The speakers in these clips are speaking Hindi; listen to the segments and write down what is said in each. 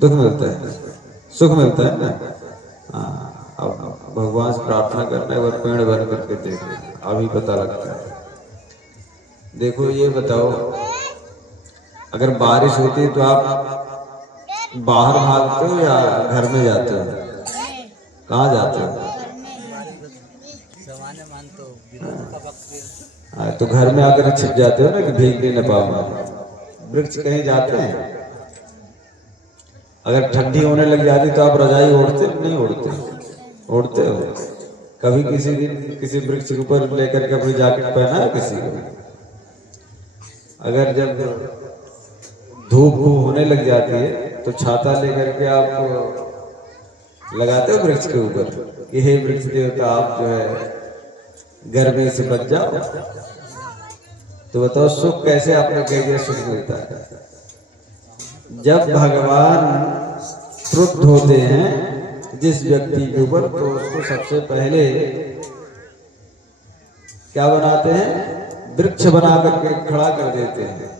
दुख मिलता है, सुख मिलता है ना। हाँ, अब भगवान से प्रार्थना करना है, और पेड़ बन करके देखो, अभी पता लगता है। देखो ये बताओ, अगर बारिश होती है तो आप बाहर भागते हो या घर में जाते हो? कहाँ जाते हो? हाँ, तो घर में आकर छिप जाते हो ना कि भीग नहीं पाऊंगा। वृक्ष कहीं जाते हैं? अगर ठंडी होने लग जाती तो आप रजाई ओढ़ते नहीं ओढ़ते? ओढ़ते हो? कभी किसी दिन किसी वृक्ष के ऊपर लेकर के अपनी जैकेट पहना है किसी को? अगर जब धूप होने लग जाती है तो छाता लेकर के आप लगाते हो वृक्ष के ऊपर कि हे वृक्ष देवता, आप जो है गर्मी से बच जाओ। तो बताओ सुख कैसे आपने कह दिया सुख मिलता है? जब भगवान क्रुद्ध होते हैं जिस व्यक्ति के ऊपर, तो उसको सबसे पहले क्या बनाते हैं? वृक्ष बना करके खड़ा कर देते हैं।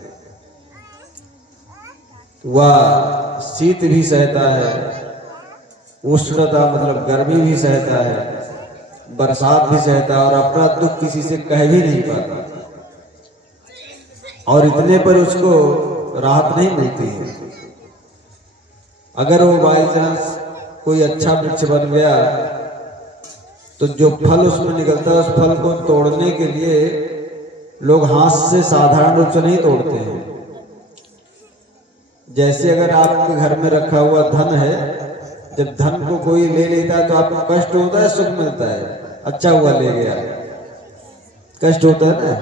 वह शीत भी सहता है, उष्णता मतलब गर्मी भी सहता है, बरसात भी सहता है, और अपना दुख किसी से कह भी नहीं पाता। और इतने पर उसको राहत नहीं मिलती है। अगर वो बाई चांस कोई अच्छा वृक्ष बन गया तो जो फल उसमें निकलता है, उस फल को तोड़ने के लिए लोग हाथ से साधारण रूप से नहीं तोड़ते हैं। जैसे अगर आपके घर में रखा हुआ धन है, जब धन को कोई ले लेता है तो आपको कष्ट होता है, सुख मिलता है? अच्छा हुआ ले गया, कष्ट होता है ना।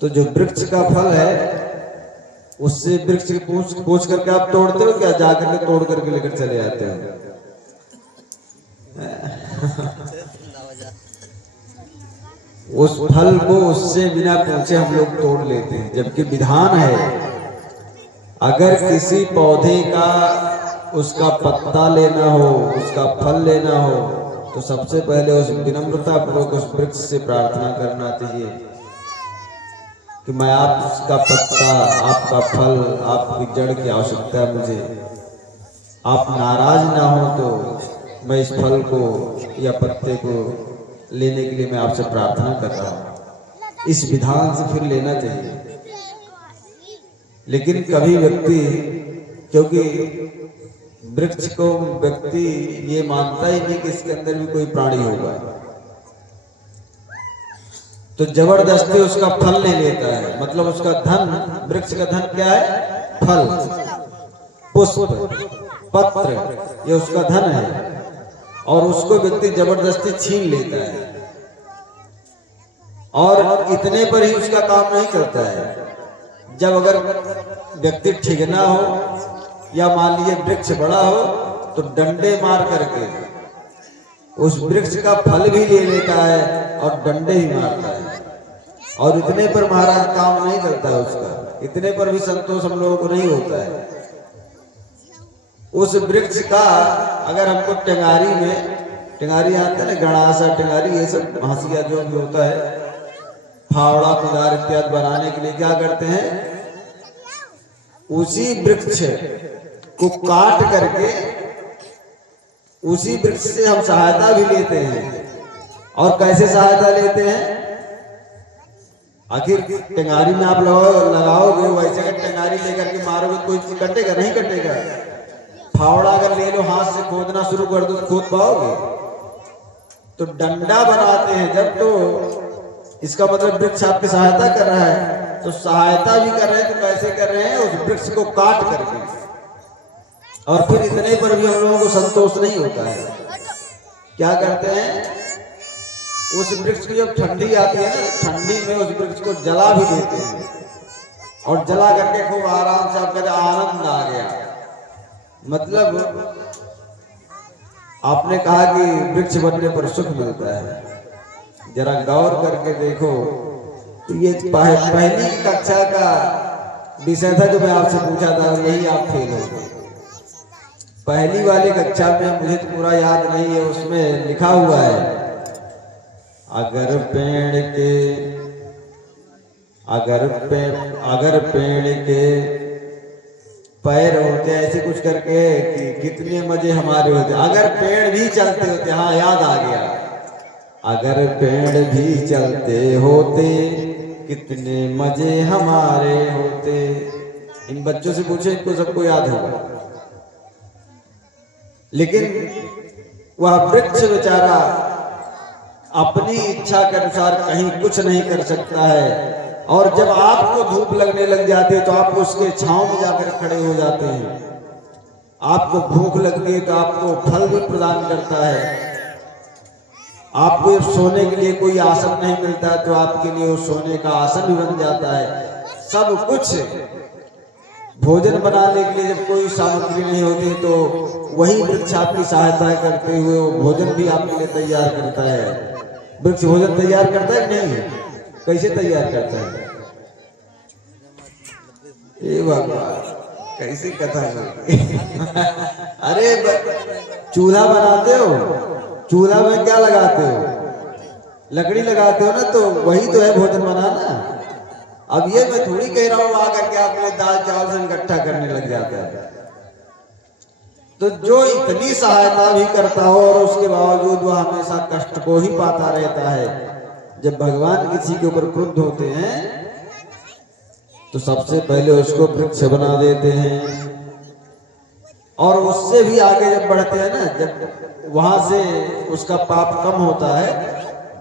तो जो वृक्ष का फल है, उससे वृक्ष की पूछ करके आप तोड़ते हो क्या? जाकर के तोड़ करके लेकर चले आते हो? उस फल को उससे बिना पूछे हम लोग तोड़ लेते हैं, जबकि विधान है अगर किसी पौधे का उसका पत्ता लेना हो, उसका फल लेना हो, तो सबसे पहले उस विनम्रता पूर्वक उस वृक्ष से प्रार्थना करना चाहिए कि मैं आपका पत्ता, आपका फल, आपकी जड़ की आवश्यकता है मुझे। आप नाराज ना हो तो मैं इस फल को या पत्ते को लेने के लिए मैं आपसे प्रार्थना कर रहा हूँ। इस विधान से फिर लेना चाहिए। लेकिन कभी व्यक्ति, क्योंकि वृक्ष को व्यक्ति ये मानता ही नहीं कि इसके अंदर भी कोई प्राणी होगा, तो जबरदस्ती उसका फल ले लेता है। मतलब उसका धन, वृक्ष का धन क्या है? फल, पुष्प, पत्र, ये उसका धन है, और उसको व्यक्ति जबरदस्ती छीन लेता है। और इतने पर ही उसका काम नहीं करता है। जब अगर व्यक्ति ठिगना हो या मान लीजिए वृक्ष बड़ा हो, तो डंडे मार करके उस वृक्ष का फल भी ले लेता है और डंडे ही मारता है। और इतने पर महाराज काम नहीं करता है उसका, इतने पर भी संतोष हम लोगों को नहीं होता है। उस वृक्ष का अगर हमको टेंगारी में, टेंगारी आता है ना, गणासा, टेंगारी, ये सब हंसिया जो भी होता है, फावड़ा, कुदार इत्यादि बनाने के लिए क्या करते हैं? उसी वृक्ष को काट करके उसी वृक्ष से हम सहायता भी लेते हैं। और कैसे सहायता लेते हैं? आखिर टेंगारी में आप लगाओगे, वैसे अगर टेंगारी लेकर के मारोगे कोई कटेगा? नहीं कटेगा। फावड़ा अगर ले लो, हाथ से खोदना शुरू कर दो, खोद पाओगे? तो डंडा बनाते हैं जब, तो इसका मतलब वृक्ष आपकी सहायता कर रहा है। तो सहायता भी कर रहे हैं, तो कैसे कर रहे हैं? उस वृक्ष को काट करके। और फिर इतने पर भी हम लोगों को संतोष नहीं होता है। क्या करते हैं? उस वृक्ष की जब ठंडी आती है ना, ठंडी में उस वृक्ष को जला भी देते हैं, और जला करके खूब आराम से आपका आनंद आ गया। मतलब आपने कहा कि वृक्ष बनने पर सुख मिलता है, जरा गौर करके देखो। तो ये पहली कक्षा का विषय था जो मैं आपसे पूछा था, और यही आप फेल हो गए। पहली वाली कक्षा में, मुझे तो पूरा याद नहीं है, उसमें लिखा हुआ है अगर पेड़ के पैर होते ऐसे कुछ करके कि कितने मजे हमारे होते, अगर पेड़ भी चलते होते, हाँ याद आ गया, अगर पेड़ भी चलते होते कितने मजे हमारे होते। इन बच्चों से पूछे, इनको सबको याद होगा। लेकिन वह वृक्ष बेचारा अपनी इच्छा के अनुसार कहीं कुछ नहीं कर सकता है, और जब आपको धूप लगने लग जाती है तो आप उसके छांव में जाकर खड़े हो जाते हैं। आपको भूख लगती है तो आपको फल भी प्रदान करता है। आपको सोने के लिए कोई आसन नहीं मिलता है तो आपके लिए वो सोने का आसन भी बन जाता है। सब कुछ, भोजन बनाने के लिए जब कोई सामग्री नहीं होती तो वही वृक्ष आपकी सहायता करते हुए वो भोजन भी आपके लिए तैयार करता है। वृक्ष भोजन तैयार करता है कि नहीं? कैसे तैयार करता है? ये भगवान कैसी कथा अरे चूल्हा बनाते हो, चूल्हा में क्या लगाते हो? लकड़ी लगाते हो ना, तो वही तो है भोजन बनाना। अब ये मैं थोड़ी कह रहा हूं आकर के आपने दाल चावल से इकट्ठा करने लग जाता है। तो जो इतनी सहायता भी करता हो और उसके बावजूद वह हमेशा कष्ट को ही पाता रहता है। जब भगवान किसी के ऊपर क्रुद्ध होते हैं तो सबसे पहले उसको वृक्ष बना देते हैं, और उससे भी आगे जब बढ़ते हैं ना, जब वहां से उसका पाप कम होता है,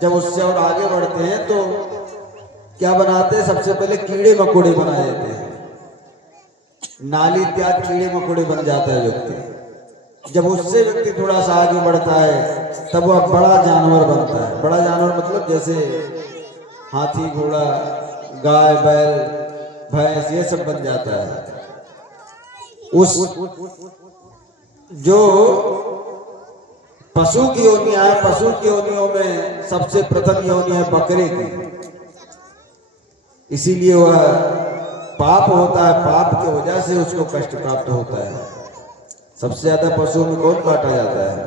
जब उससे और आगे बढ़ते हैं तो क्या बनाते हैं? सबसे पहले कीड़े मकोड़े बना देते हैं। नाली इत्यादि कीड़े मकोड़े बन जाता है व्यक्ति। जब उससे व्यक्ति थोड़ा सा आगे बढ़ता है तब वह बड़ा जानवर बनता है। बड़ा जानवर मतलब जैसे हाथी, घोड़ा, गाय, बैल, भैंस, ये सब बन जाता है। उस जो पशु की योनियां है, पशु की योनियों में सबसे प्रथम योनि है बकरे की। इसीलिए वह पाप होता है, पाप की वजह से उसको कष्ट प्राप्त होता है। सबसे ज्यादा पशुओं में कौन काटा जाता है?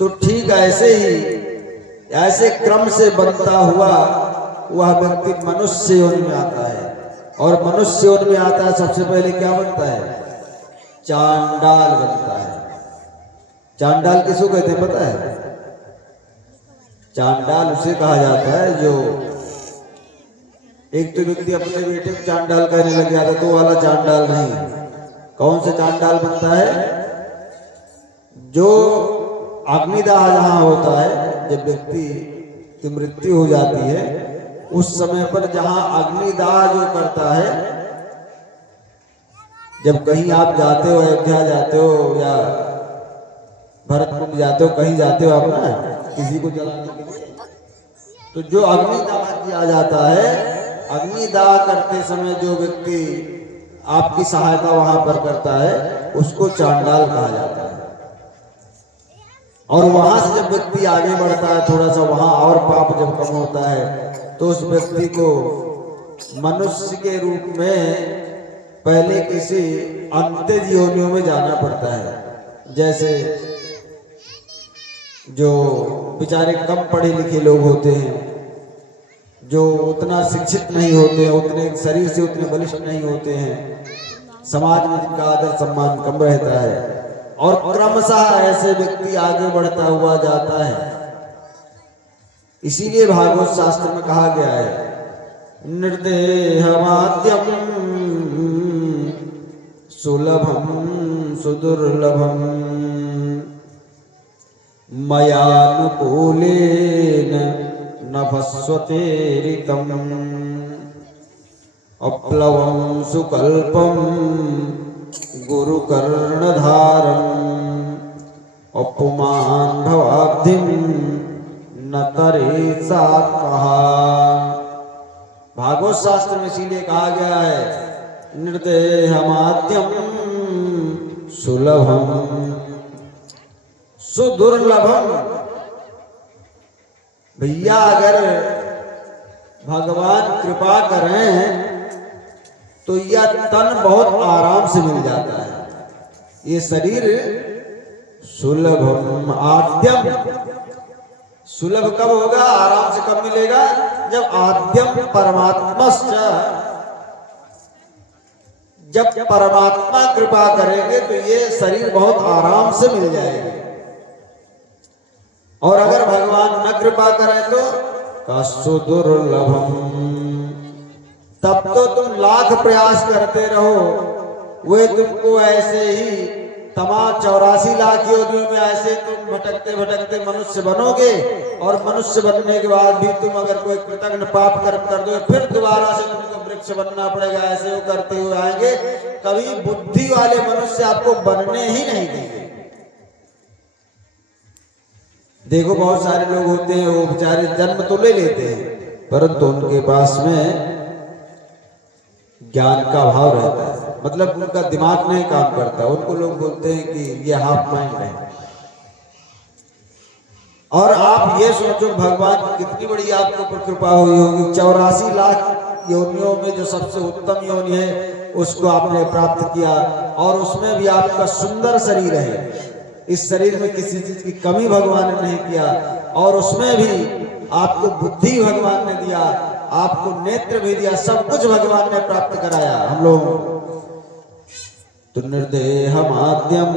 तो ठीक ऐसे ही, ऐसे क्रम से बनता हुआ वह व्यक्ति मनुष्य योनि में आता है, और मनुष्य योनि में आता है सबसे पहले क्या बनता है? चांडाल बनता है। चांडाल किसको कहते हैं पता है? चांडाल उसे कहा जाता है जो, एक तो व्यक्ति अपने बेटे को चांडाल कहने लग जाता, तो वाला चांडाल नहीं। कौन सा चांडाल बनता है? जो अग्निदाह जहां होता है, जब व्यक्ति की मृत्यु हो जाती है उस समय पर जहां अग्निदाह जो करता है, जब कहीं आप जाते हो, अयोध्या जाते हो या भरतपुर जाते हो, कहीं जाते हो आप ना किसी को जलाने के लिए, तो जो अग्निदाह किया जाता है, अग्निदाह करते समय जो व्यक्ति आपकी सहायता वहां पर करता है उसको चांडाल कहा जाता है। और वहां से जब व्यक्ति आगे बढ़ता है थोड़ा सा, वहां और पाप जब कम होता है तो उस व्यक्ति को मनुष्य के रूप में पहले किसी अंत्यज योनियों में जाना पड़ता है। जैसे जो बेचारे कम पढ़े लिखे लोग होते हैं, जो उतना शिक्षित नहीं होते हैं, उतने शरीर से उतने बलिष्ठ नहीं होते हैं, समाज में जिनका आदर सम्मान कम रहता है, और क्रमशः ऐसे व्यक्ति आगे बढ़ता हुआ जाता है। इसीलिए भागवत शास्त्र में कहा गया है, निर्देहमाद्यम सुलभम सुदुर्लभम मयानुकूलेन नभस्वतेरितम अप्लवम सुकल्पम गुरुकर्णधारम अपमान भवाब्धिम न तरे सा कहा। भागवत शास्त्र में इसीलिए कहा गया है, निर्देहमाद्यम सुलभम सुदुर्लभम। भैया अगर भगवान कृपा करें तो यह तन बहुत आराम से मिल जाता है। ये शरीर सुलभम आद्यम, सुलभ कब होगा, आराम से कब मिलेगा, जब आद्यम परमात्मा जब परमात्मा कृपा करेंगे तो ये शरीर बहुत आराम से मिल जाएगा, और अगर भगवान न कृपा करें तो कस्तु दुर्लभम, तब तो तुम लाख प्रयास करते रहो, वे तुमको ऐसे ही तमाम 84 लाख योनियों में ऐसे तुम भटकते भटकते मनुष्य बनोगे, और मनुष्य बनने के बाद भी तुम अगर कोई कृतज्ञ पाप कर्म कर दो फिर दोबारा से तुमको वृक्ष बनना पड़ेगा, ऐसे वो करते हुए आएंगे, कभी बुद्धि वाले मनुष्य आपको बनने ही नहीं देंगे। देखो बहुत सारे लोग होते हैं वो बेचारे जन्म तो ले लेते हैं परंतु उनके पास में ज्ञान का अभाव रहता है, मतलब उनका दिमाग नहीं काम करता, उनको लोग बोलते हैं कि ये हाफ माइंड है। और आप ये सोचो भगवान की कितनी बड़ी आपके ऊपर कृपा हुई होगी, 84 लाख योनियों में जो सबसे उत्तम योनि है उसको आपने प्राप्त किया, और उसमें भी आपका सुंदर शरीर है, इस शरीर में किसी चीज की कमी भगवान ने नहीं किया, और उसमें भी आपको बुद्धि भगवान ने दिया, आपको नेत्र भी दिया, सब कुछ भगवान ने प्राप्त कराया हम लोग। तो निर्देह माध्यम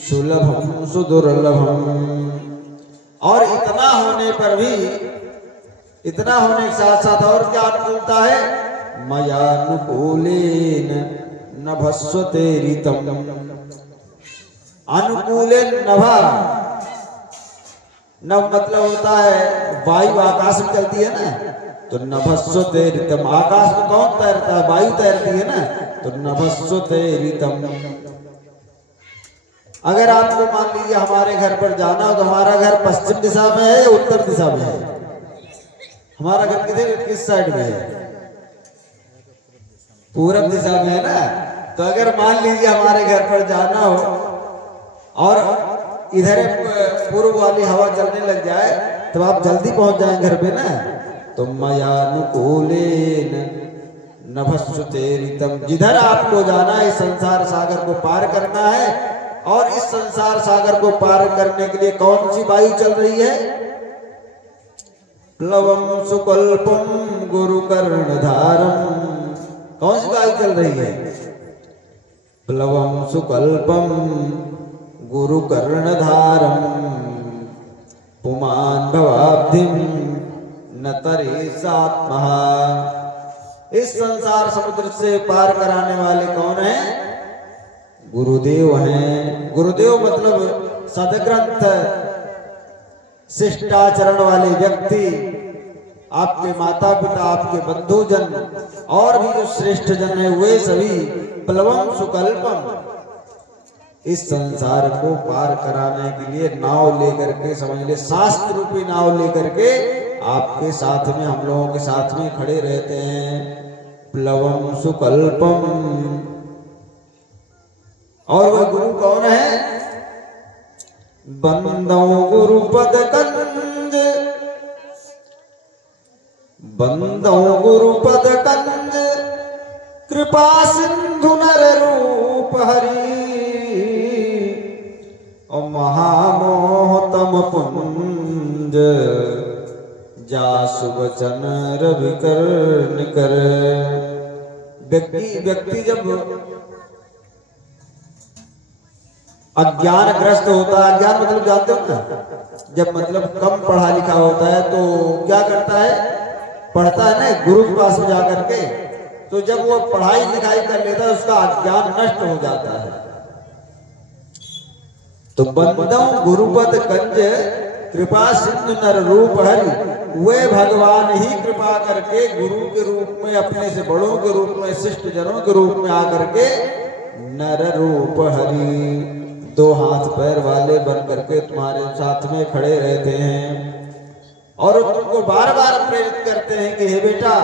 सुलभम सुदुर्लभम, और इतना होने पर भी, इतना होने के साथ साथ और क्या अनुकूलता है, मयानुकूलेन नभस्वते ऋतम, अनुकूलेन नभा, नभ मतलब होता है वायु आकाश में चलती है ना, तो नभस्वते ऋतम, आकाश में कौन तैरता है, वायु तैरती है ना, तो नभस्वते ऋतम। अगर आपको मान लीजिए हमारे घर पर जाना हो तो हमारा घर पश्चिम दिशा में है या उत्तर दिशा में है, हमारा घर किस साइड में है, पूरब दिशा में है ना। तो अगर मान लीजिए हमारे घर पर जाना हो और इधर पूर्व वाली हवा चलने लग जाए तो आप जल्दी पहुंच जाए घर पे ना, तो मयानुकूलेन नभस्वते ऋतम, जिधर आपको जाना है, इस संसार सागर को पार करना है, और इस संसार सागर को पार करने के लिए कौन सी वायु चल रही है, प्लवम सुकल्पम गुरु कर्णधारम, कौन सी वायु चल रही है, प्लवम सुकल्पम गुरु कर्णधारम, पुमान भवाब्धिम न तरे सात्महा। इस संसार समुद्र से पार कराने वाले कौन है, गुरुदेव हैं। गुरुदेव मतलब सदग्रंथ शिष्टाचरण वाले व्यक्ति, आपके माता पिता, आपके बंधुजन और भी जो श्रेष्ठ जन है वे सभी प्लवम सुकल्पम, इस संसार को पार कराने के लिए नाव लेकर के, समझ ले शास्त्र रूपी नाव लेकर के आपके साथ में, हम लोगों के साथ में खड़े रहते हैं, प्लवम सुकल्पम। और वह गुरु कौन है, बंदो गुरु पद कंज, बंदो गुरु पद कंज, कृपा सिंधु नर रूप हरि, और महामोहतम पुंज, जासु वचन रवि कर निकर। व्यक्ति जब अज्ञानग्रस्त होता है, अज्ञान मतलब जानते हो ना, जब मतलब कम पढ़ा लिखा होता है तो क्या करता है, पढ़ता है ना गुरु के पास में जाकर के, तो जब वो पढ़ाई लिखाई कर लेता है उसका अज्ञान नष्ट हो जाता है। तो बंदम गुरुपद कंज, कृपा सिंधु नर रूप हरि, वे भगवान ही कृपा करके गुरु के रूप में, अपने से बड़ों के रूप में, शिष्ट जनों के रूप में आकर के नर रूप हरि, दो हाथ पैर वाले बन करके तुम्हारे साथ में खड़े रहते हैं, और तुमको बार बार प्रेरित करते हैं कि हे बेटा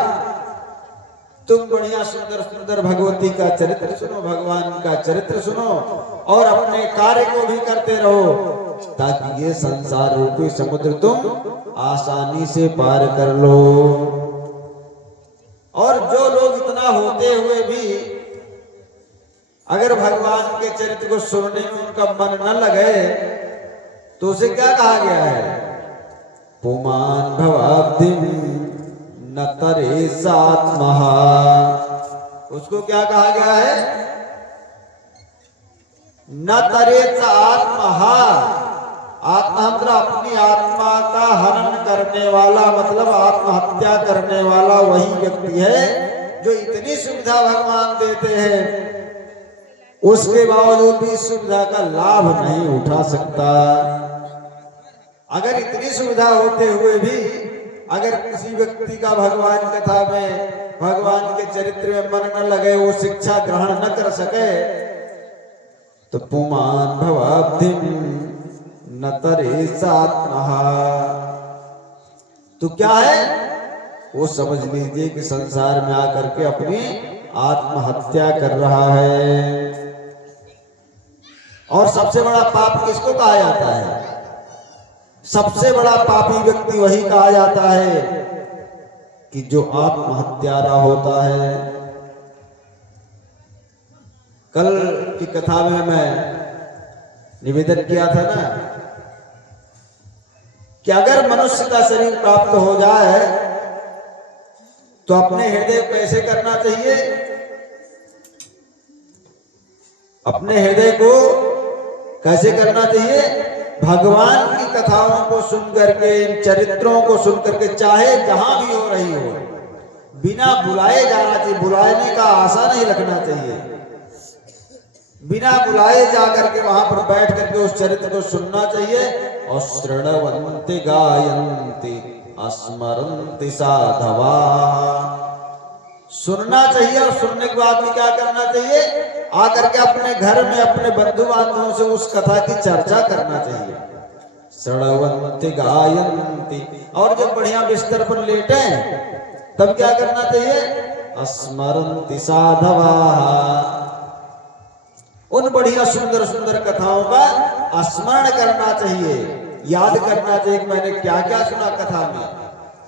तुम बढ़िया सुंदर सुंदर भगवती का चरित्र सुनो, भगवान का चरित्र सुनो, और अपने कार्य को भी करते रहो, ताकि ये संसार रूपी समुद्र तुम आसानी से पार कर लो। और जो लोग इतना होते हुए भी अगर भगवान के चरित्र को सुनने में उनका मन न लगे तो उसे क्या कहा गया है, पुमान भवाब्धिम न तरे सात्महा, उसको क्या कहा गया है? न तरेत आत्महा। आत्मा मतलब अपनी आत्मा का हनन करने वाला, मतलब आत्महत्या करने वाला वही व्यक्ति है जो इतनी सुविधा भगवान देते हैं, उसके बावजूद भी इस सुविधा का लाभ नहीं उठा सकता। अगर इतनी सुविधा होते हुए भी अगर किसी व्यक्ति का भगवान कथा में, भगवान के चरित्र में मन न लगे, वो शिक्षा ग्रहण न कर सके, तो पुमान भवाब्धिम न तरे सात्महा। तो क्या है? वो समझ लीजिए कि संसार में आकर के अपनी आत्महत्या कर रहा है। और सबसे बड़ा पाप किसको कहा जाता है? सबसे बड़ा पापी व्यक्ति वही कहा जाता है कि जो आत्महत्यारा होता है। कल की कथा में मैं निवेदन किया था ना कि अगर मनुष्य का शरीर प्राप्त हो जाए तो अपने हृदय को कैसे करना चाहिए? अपने हृदय को कैसे करना चाहिए? भगवान की कथाओं को सुन करके, इन चरित्रों को सुन करके, चाहे जहां भी हो रही हो, बिना बुलाए जाना चाहिए। बुलाने का आशा नहीं रखना चाहिए। बिना बुलाए जाकर के वहां पर बैठ करके उस चरित्र को सुनना चाहिए। और श्रृण्वन्ति गायन्ति स्मरन्ति साधवा। सुनना चाहिए और सुनने के बाद भी क्या करना चाहिए? आकर के अपने घर में अपने बंधु बांधवों से उस कथा की चर्चा करना चाहिए। श्रृण्वन्ति गायन्ति। और जब बढ़िया बिस्तर पर लेटे तब क्या करना चाहिए? स्मरन्ति साधवा। उन बढ़िया सुंदर सुंदर कथाओं का स्मरण करना चाहिए, याद करना चाहिए कि मैंने क्या क्या सुना कथा में।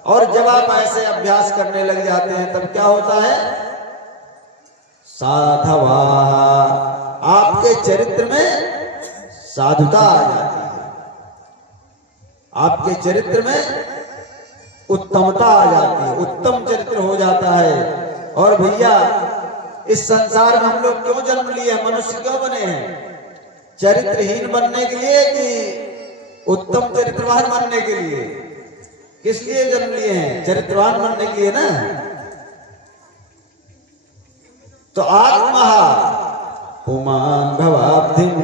और जब आप ऐसे अभ्यास करने लग जाते हैं तब क्या होता है? साधवा। आपके चरित्र में साधुता आ जाती है, आपके चरित्र में उत्तमता आ जाती है, उत्तम चरित्र हो जाता है। और भैया इस संसार में हम लोग क्यों जन्म लिए? मनुष्य क्यों बने हैं? चरित्रहीन बनने के लिए कि उत्तम चरित्रवान बनने के लिए? किस लिए जन्म लिए हैं? चरित्रवान बनने के लिए ना। तो आत्मा पुमान भवाब्धिम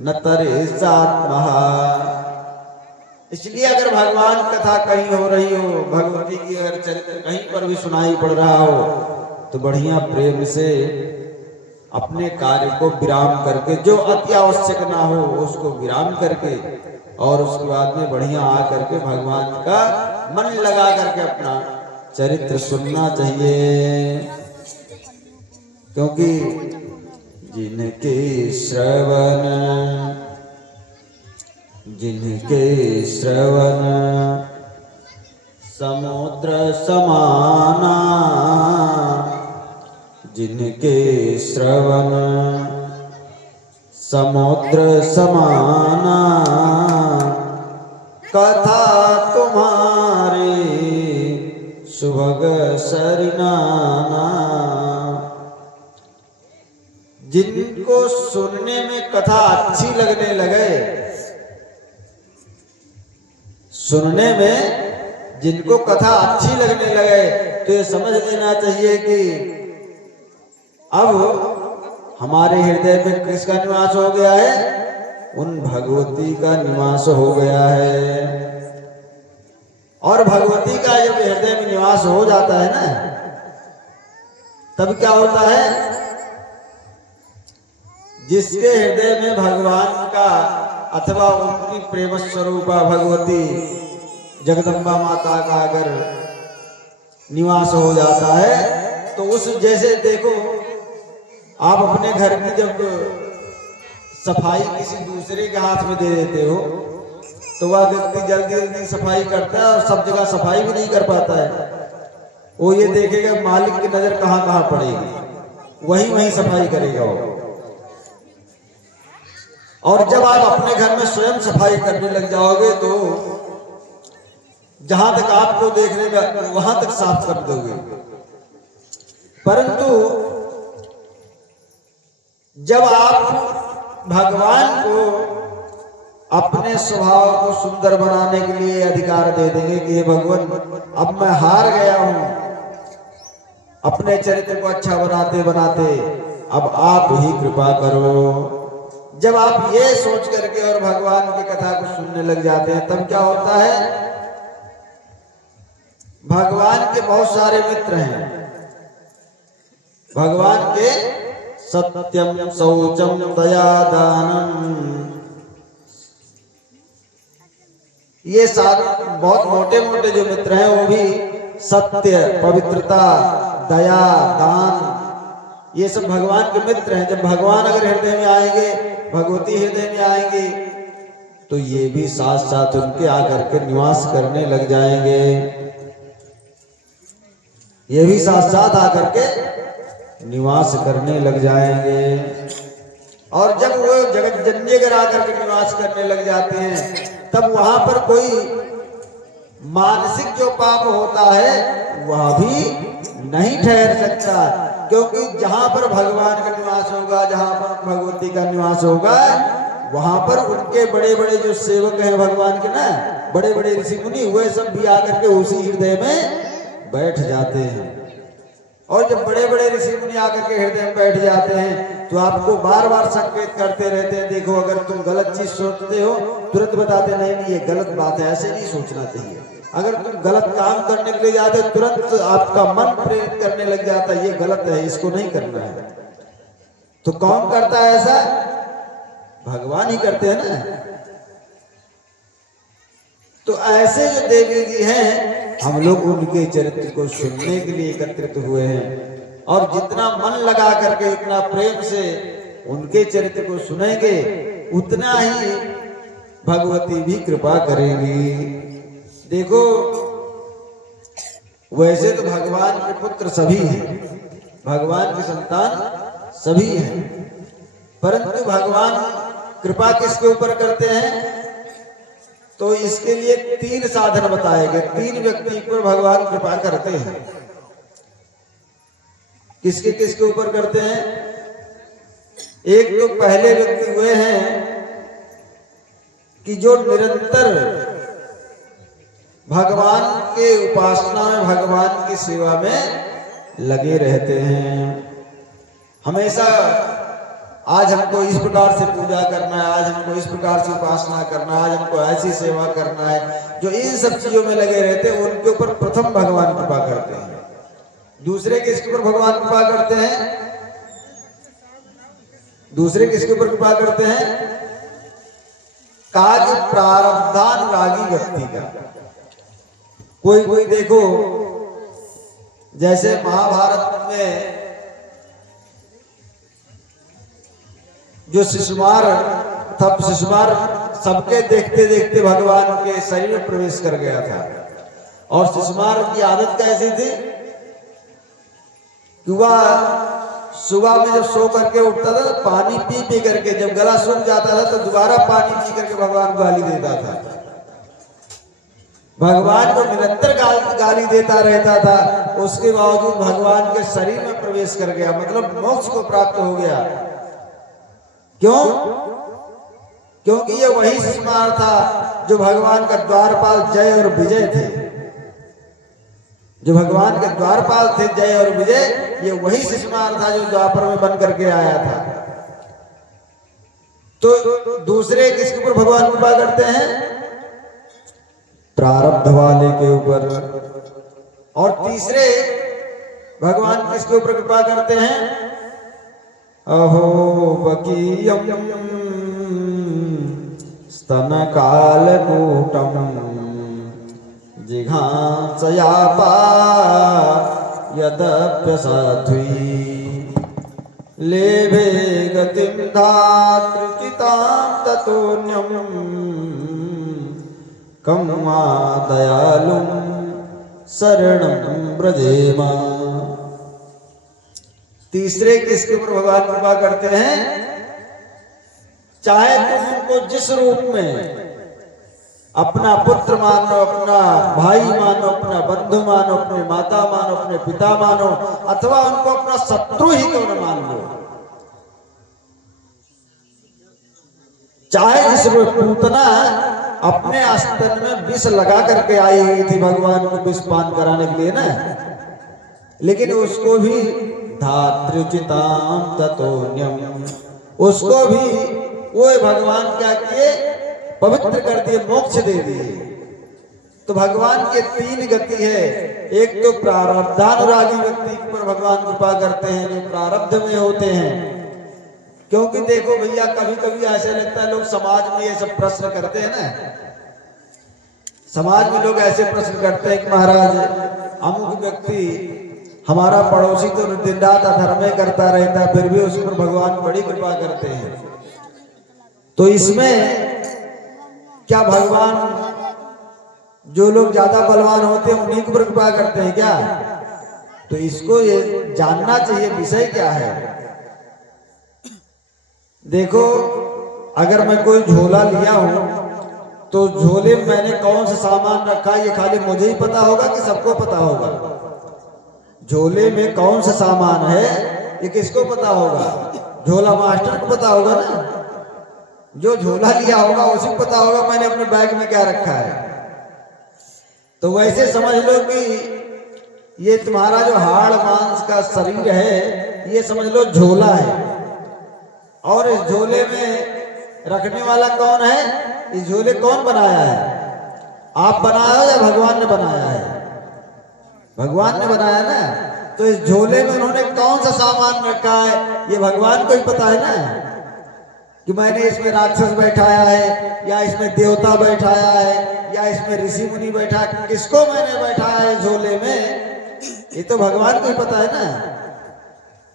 न तरे सात्मा। इसलिए अगर भगवान कथा कहीं हो रही हो, भगवती की अगर चरित्र कहीं पर भी सुनाई पड़ रहा हो, तो बढ़िया प्रेम से अपने कार्य को विराम करके, जो अति आवश्यक ना हो उसको विराम करके, और उसके बाद में बढ़िया आ करके भगवान का मन लगा करके अपना चरित्र सुनना चाहिए। क्योंकि जिनके श्रवण समुद्र समाना, जिनके श्रवण समुद्र समाना, कथा तुम्हारी सुभग सरिनाना। जिनको सुनने में कथा अच्छी लगने लगे, सुनने में जिनको कथा अच्छी लगने लगे, तो ये समझ लेना चाहिए कि अब हमारे हृदय में किसका निवास हो गया है? उन भगवती का निवास हो गया है। और भगवती का जब हृदय में निवास हो जाता है ना, तब क्या होता है? जिसके हृदय में भगवान का अथवा उनकी प्रेम स्वरूपा भगवती जगदम्बा माता का अगर निवास हो जाता है, तो उस जैसे देखो आप अपने घर की जब सफाई किसी दूसरे के हाथ में दे देते हो, तो वह व्यक्ति जल्दी जल्दी सफाई करता है और सब जगह सफाई भी नहीं कर पाता है। वो ये देखेगा मालिक की नजर कहाँ कहाँ पड़ेगी, वही वही सफाई करेगा वो। और जब आप अपने घर में स्वयं सफाई करने लग जाओगे तो जहां तक आपको देखने में वहां तक साफ कर दोगे। परंतु जब आप भगवान को अपने स्वभाव को सुंदर बनाने के लिए अधिकार दे देंगे कि हे भगवान, अब मैं हार गया हूं अपने चरित्र को अच्छा बनाते बनाते, अब आप ही कृपा करो। जब आप ये सोच करके और भगवान की कथा को सुनने लग जाते हैं, तब क्या होता है, भगवान के बहुत सारे मित्र हैं। भगवान के सत्यम शौचम दया दानम, ये सारे बहुत मोटे मोटे जो मित्र हैं वो भी सत्य, पवित्रता, दया, दान, ये सब भगवान के मित्र हैं। जब भगवान अगर हृदय में आएंगे, भगवती हृदय में आएंगे, तो ये भी साथ साथ उनके आकर के निवास करने लग जाएंगे। ये भी साथ साथ आकर के निवास करने लग जाएंगे। और जब वो जगत जननी अगर आकर के निवास करने लग जाते हैं, तब वहां पर कोई मानसिक जो पाप होता है वह भी नहीं ठहर सकता, क्योंकि जहां पर भगवान का निवास होगा, जहां पर भगवती का निवास होगा, वहां पर उनके बड़े बड़े जो सेवक हैं भगवान के ना, बड़े बड़े ऋषि मुनि, वे सब भी आकर के उसी हृदय में बैठ जाते हैं। और जब बड़े बड़े ऋषि मुनि आकर के हृदय में बैठ जाते हैं, तो आपको बार बार संकेत करते रहते हैं, देखो अगर तुम गलत चीज सोचते हो तुरंत बताते नहीं ये गलत बात है, ऐसे नहीं सोचना चाहिए। अगर तुम गलत काम करने के लिए जाते हो, तुरंत आपका मन प्रेरित करने लग जाता है, ये गलत है, इसको नहीं करना है। तो कौन करता है ऐसा? भगवान ही करते हैं ना। तो ऐसे जो देवी जी हैं, हम लोग उनके चरित्र को सुनने के लिए एकत्रित हुए हैं, और जितना मन लगा करके, इतना प्रेम से उनके चरित्र को सुनेंगे, उतना ही भगवती भी कृपा करेंगी। देखो, वैसे तो भगवान के पुत्र सभी हैं, भगवान के संतान सभी हैं, परंतु भगवान कृपा किसके ऊपर करते हैं? तो इसके लिए 3 साधन बताए गए। 3 व्यक्ति पर भगवान कृपा करते हैं। किसके किसके ऊपर करते हैं? एक तो पहले व्यक्ति हुए हैं कि जो निरंतर भगवान के उपासना में, भगवान की सेवा में लगे रहते हैं। हमेशा आज हमको इस प्रकार से पूजा करना है, आज हमको इस प्रकार से उपासना करना है, आज हमको ऐसी सेवा करना है। जो इन सब चीजों में लगे रहते हैं, उनके ऊपर प्रथम भगवान कृपा करते हैं। दूसरे किसके ऊपर भगवान कृपा करते हैं? दूसरे किसके ऊपर कृपा करते हैं? कहा कि प्रारब्धानुरागी व्यक्ति का। कोई कोई देखो, जैसे महाभारत में जो शिशुमार था, शिशुमार सबके देखते देखते भगवान के शरीर में प्रवेश कर गया था। और शिशुमार की आदत कैसी थी कि वह सुबह में जब सो करके उठता था, पानी पी पी करके, जब गला सूख जाता था तो दोबारा पानी पी करके भगवान को गाली देता था। भगवान को निरंतर गाली देता रहता था, उसके बावजूद भगवान के शरीर में प्रवेश कर गया, मतलब मोक्ष को प्राप्त हो गया। क्यों? क्योंकि ये वही शिशुमार था जो भगवान का द्वारपाल जय और विजय थे। जो भगवान के द्वारपाल थे जय और विजय, ये वही शिशुमार था जो द्वापर में बन करके आया था। तो दूसरे किसके ऊपर भगवान कृपा करते हैं? प्रारब्ध वाले के ऊपर। और तीसरे भगवान किसके ऊपर कृपा करते हैं? अहो वकीयम स्तन कालकूटम जिघांसयापा यदप्यसाध्वी लेभे गतिं धातृचितां ततोऽन्यं कं वा दयालुं शरणं व्रजेम। तीसरे किसके ऊपर भगवान कृपा करते हैं? चाहे तुम उनको जिस रूप में अपना पुत्र मानो, अपना भाई मानो, अपना बंधु मानो, अपने माता मानो, अपने पिता मानो, अथवा उनको अपना शत्रु ही क्यों न मान लो। चाहे जिस पूतना अपने आस्तन में विष लगा करके आई हुई थी भगवान को विष पान कराने के लिए ना, लेकिन उसको भी धात्रुचिताम ततोन्यम, उसको भी वो भगवान क्या किए, पवित्र कर दिए, मोक्ष दे दिए। तो भगवान के तीन गति है। एक तो प्रारब्धानुरागी व्यक्ति पर भगवान कृपा करते हैं जो प्रारब्ध में होते हैं। क्योंकि देखो भैया, कभी कभी ऐसे लगता है, लोग समाज में ये सब प्रश्न करते हैं ना, समाज में लोग ऐसे प्रश्न करते हैं कि महाराज अमुक व्यक्ति हमारा पड़ोसी तो दिन रात अधर्म करता रहता है, फिर भी उस पर भगवान बड़ी कृपा करते हैं, तो इसमें क्या भगवान जो लोग ज्यादा बलवान होते हैं उन्हीं पर कृपा करते हैं क्या? तो इसको ये जानना चाहिए विषय क्या है। देखो, अगर मैं कोई झोला लिया हूं तो झोले में मैंने कौन सा सामान रखा ये खाली मुझे ही पता होगा कि सबको पता होगा? झोले में कौन सा सामान है ये किसको पता होगा? झोला मास्टर को पता होगा ना, जो झोला लिया होगा उसी को पता होगा मैंने अपने बैग में क्या रखा है। तो वैसे समझ लो कि ये तुम्हारा जो हाड़ मांस का शरीर है ये समझ लो झोला है, और इस झोले में रखने वाला कौन है? इस झोले कौन बनाया है? आप बनाए हो या भगवान ने बनाया है? भगवान ने बनाया ना। तो इस झोले में उन्होंने कौन सा सामान रखा है ये भगवान को ही पता है ना, कि मैंने इसमें राक्षस बैठाया है या इसमें देवता बैठाया है या इसमें ऋषि मुनि बैठा, किसको मैंने बैठाया है झोले में, ये तो भगवान को ही पता है ना।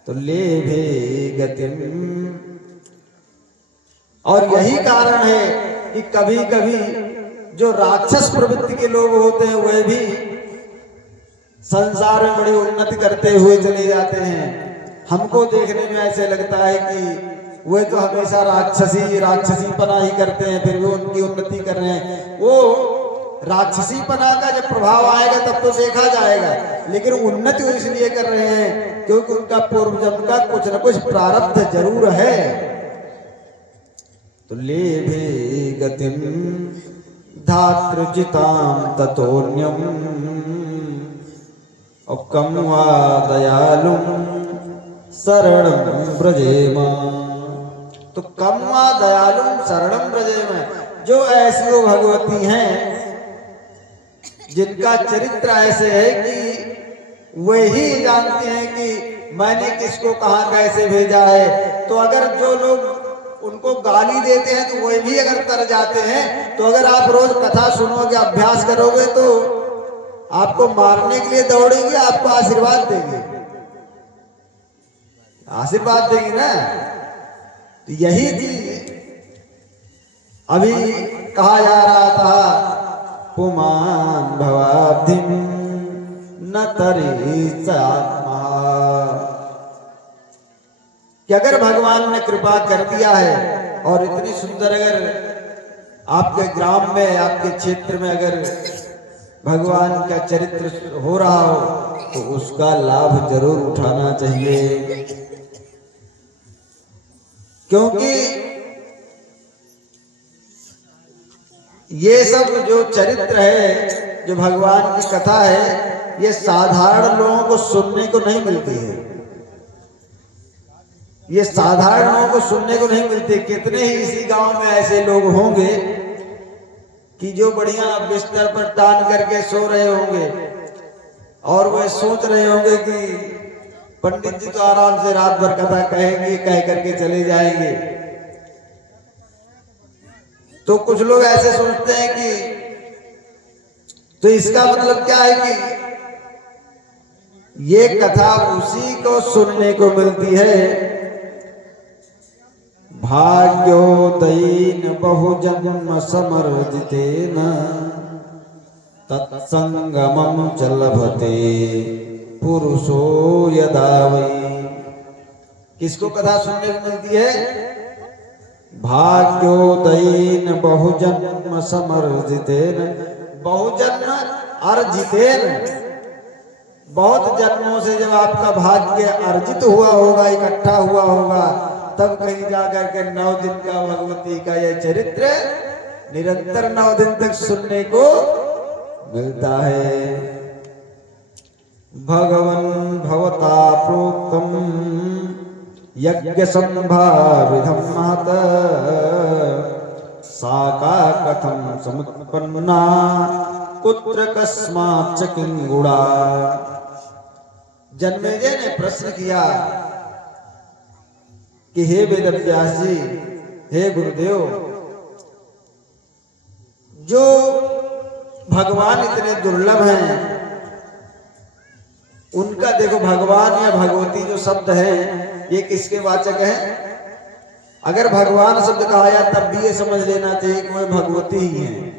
तो ले भे गतिम, और यही कारण है कि कभी कभी जो राक्षस प्रवृत्ति के लोग होते हैं वे भी संसार में बड़ी उन्नति करते हुए चले जाते हैं। हमको देखने में ऐसे लगता है कि वे तो हमेशा राक्षसी पना ही करते हैं, फिर भी उनकी उन्नति कर रहे हैं। वो राक्षसी पना का जब प्रभाव आएगा तब तो देखा जाएगा, लेकिन उन्नति वो इसलिए कर रहे हैं क्योंकि उनका पूर्व जन्म का कुछ न कुछ प्रारब्ध जरूर है। तो ले भी गतिम धातृजिताम ततोन्यम और कम वा दयालुम शरणं व्रजेमा। तो कम वा दयालुम शरणं व्रजेमा, जो ऐसी वो भगवती हैं जिनका चरित्र ऐसे है कि वही जानते हैं कि मैंने किसको कहां कैसे भेजा है। तो अगर जो लोग उनको गाली देते हैं तो वही भी अगर तर जाते हैं, तो अगर आप रोज कथा सुनोगे, अभ्यास करोगे, तो आपको मारने के लिए दौड़ेंगे, आपको आशीर्वाद देंगे, आशीर्वाद देंगे ना। तो यही चीज अभी कहा जा रहा था, पुमान भवाब्धिम न तरी आत्मा, कि अगर भगवान ने कृपा कर दिया है और इतनी सुंदर अगर आपके ग्राम में, आपके क्षेत्र में अगर भगवान का चरित्र हो रहा हो तो उसका लाभ जरूर उठाना चाहिए। क्योंकि ये सब जो चरित्र है, जो भगवान की कथा है, ये साधारण लोगों को सुनने को नहीं मिलती है। ये साधारण लोगों को सुनने को नहीं मिलती। कितने ही इसी गांव में ऐसे लोग होंगे कि जो बढ़िया बिस्तर पर टान करके सो रहे होंगे और वह सोच रहे होंगे कि पंडित जी तो आराम से रात भर कथा कहेंगे, कह करके चले जाएंगे। तो कुछ लोग ऐसे सोचते हैं कि तो इसका मतलब क्या है कि ये कथा उसी को सुनने को मिलती है भाग्योदयेन बहुजन्म समर्जितेन तत्संगमं च लभते पुरुषो यदा वै। किसको कथा सुनने को मिलती है? भाग्योदयेन बहुजन्म समर्जितेन, बहुजन्म अर्जितेन, बहुत जन्मों से जब आपका भाग्य अर्जित हुआ होगा, इकट्ठा हुआ होगा, तब कहीं जाकर के 9 दिन का भगवती का यह चरित्र निरंतर 9 दिन तक सुनने को मिलता है। भगवन् भवता प्रोक्तम यज्ञ संभाविधम महत, साका कथम समुत्पन्ना कुत्र कस्मात् च किंगुड़ा। जन्मेजय ने प्रश्न किया कि हे वेदव्यास जी, हे गुरुदेव, जो भगवान इतने दुर्लभ हैं, उनका देखो भगवान या भगवती जो शब्द है ये किसके वाचक है? अगर भगवान शब्द कहा या तब भी ये समझ लेना चाहिए कि वह भगवती ही है।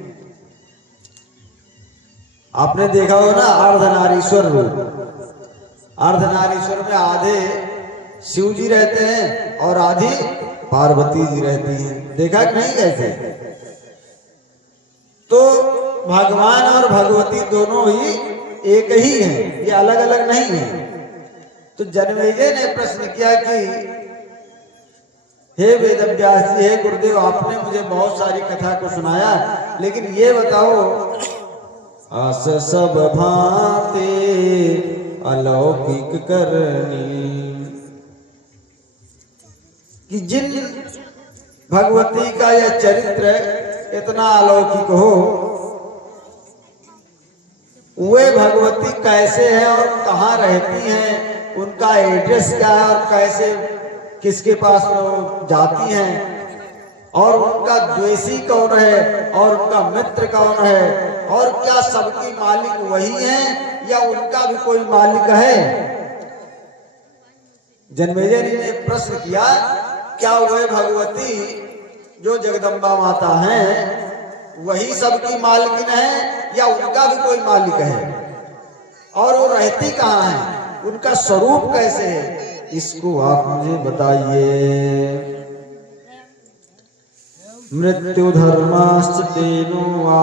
आपने देखा हो ना अर्धनारीश्वर रूप, अर्धनारीश्वर में आधे शिव जी रहते हैं और आधी पार्वती जी रहती हैं, देखा कि नहीं? कैसे? तो भगवान और भगवती दोनों ही एक ही हैं, ये अलग अलग नहीं है। तो जन्मेजय ने प्रश्न किया कि हे वेदव्यास जी, हे गुरुदेव, आपने मुझे बहुत सारी कथा को सुनाया, लेकिन ये बताओ, आस सब भांति अलौकिक करनी, कि जिन भगवती का यह चरित्र इतना अलौकिक हो, वे भगवती कैसे हैं और कहाँ रहती हैं, उनका एड्रेस क्या है और कैसे किसके पास वो जाती हैं, और उनका द्वेषी कौन है और उनका मित्र कौन है, और क्या सबकी मालिक वही हैं या उनका भी कोई मालिक है? जन्मेजय ने प्रश्न किया, क्या वह भगवती जो जगदम्बा माता हैं वही सबकी मालिकिन है या उनका भी कोई मालिक है, और वो रहती कहाँ है, उनका स्वरूप कैसे है, इसको आप मुझे बताइए। मृत्यु धर्माश्च तेनो वा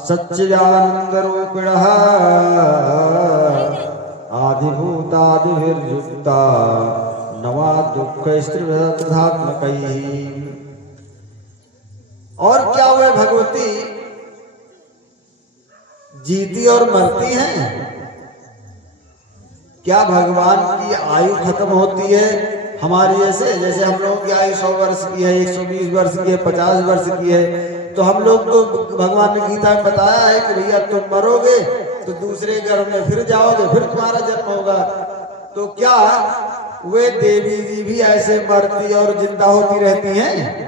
सच्चिदानंद रूपिणः आदिभूतादिभिर्युक्ता नवा दुःख स्त्रीधात्मकैः। और क्या वह भगवती जीती और मरती हैं? क्या भगवान की आयु खत्म होती है हमारी जैसे हम लोगों की आयु 100 वर्ष की है, 120 वर्ष की है, 50 वर्ष की है? तो हम लोग तो भगवान ने गीता में बताया है कि भैया तुम मरोगे तो दूसरे गर्भ में फिर जाओगे, फिर तुम्हारा जन्म होगा। तो क्या वे देवी जी भी ऐसे मरती और जिंदा होती रहती हैं?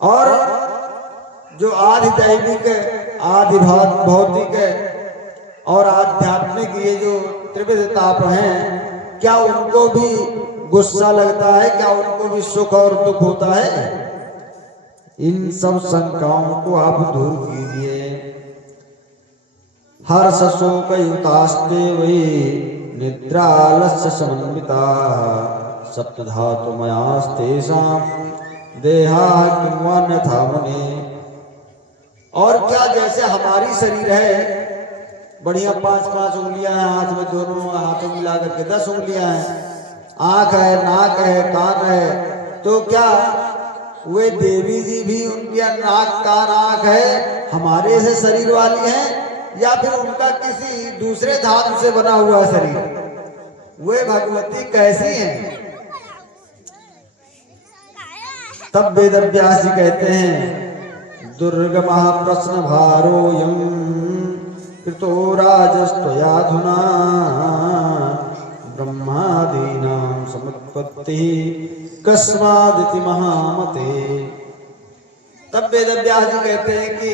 और जो आदि दैविक, आदि भौतिक और आध्यात्मिक ये जो त्रिविध ताप हैं, क्या उनको भी गुस्सा लगता है? क्या उनको भी सुख और दुख होता है? इन सब शंकाओं को आप दूर कीजिए। हर्ष शोक युतास्ते वही निद्रालस्य समन्विता सप्तधातुमयास्तेषां देहा किन्वान्यथा मुने। और क्या जैसे हमारी शरीर है, बढ़िया 5-5 उंगलियां हैं हाथ में, दोनों हाथों मिला करके 10 उंगलियां हैं, आंख है, नाक है, कान है, तो क्या वे देवी जी भी उनकी नाक कान आंख है हमारे से शरीर वाली हैं, या फिर उनका किसी दूसरे धातु से बना हुआ शरीर? वे भगवती कैसी हैं? तब वेदव्यास जी कहते हैं, दुर्गमः प्रश्न भारोऽयं कृतो राजस्त्वयाधुना ब्रह्मादीनां समुत्पत्तिः कस्मादिति महामते। तब वेदव्यास जी कहते हैं कि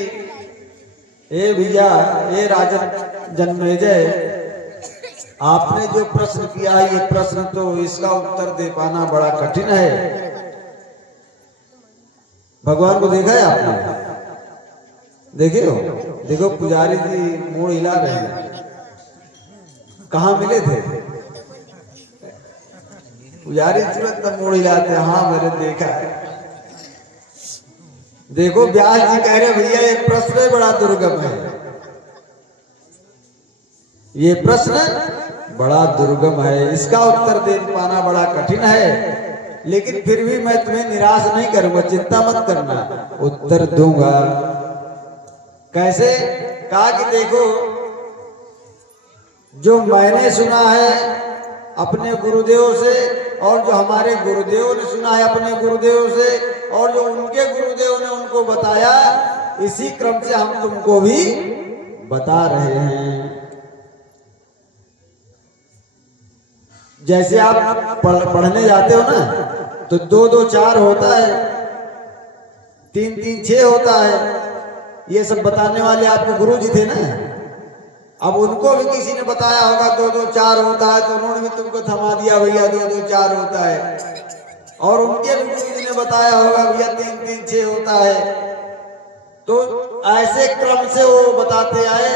हे भैया, हे राजन जन्मेजय, आपने जो प्रश्न किया है, ये प्रश्न तो इसका उत्तर दे पाना बड़ा कठिन है। भगवान को देखा है आपने? देखे हो? देखो पुजारी जी मुंह हिला रहे हैं, कहाँ मिले थे? पुजारी तुरंत मोड़ हिलाते हैं, हाँ मैंने देखा है। देखो व्यास जी कह रहे भैया ये प्रश्न बड़ा दुर्गम है, ये प्रश्न बड़ा दुर्गम है, इसका उत्तर दे पाना बड़ा कठिन है, लेकिन फिर भी मैं तुम्हें निराश नहीं करूंगा, चिंता मत करना, उत्तर दूंगा। कैसे? कहा कि देखो जो मैंने सुना है अपने गुरुदेव से, और जो हमारे गुरुदेव ने सुना है अपने गुरुदेव से, और जो उनके गुरुदेव ने उनको बताया, इसी क्रम से हम तुमको भी बता रहे हैं। जैसे आप पढ़ने जाते हो ना, तो 2 2 4 होता है, 3 3 6 होता है, ये सब बताने वाले आपके गुरु जी थे ना। अब उनको भी किसी ने बताया होगा 2 2 4 होता है, तो उन्होंने भी तुमको थमा दिया भैया 2 2 4 होता है, और उनके भी गुरु जी ने बताया होगा भैया 3 3 6 होता है। तो ऐसे क्रम से वो बताते आए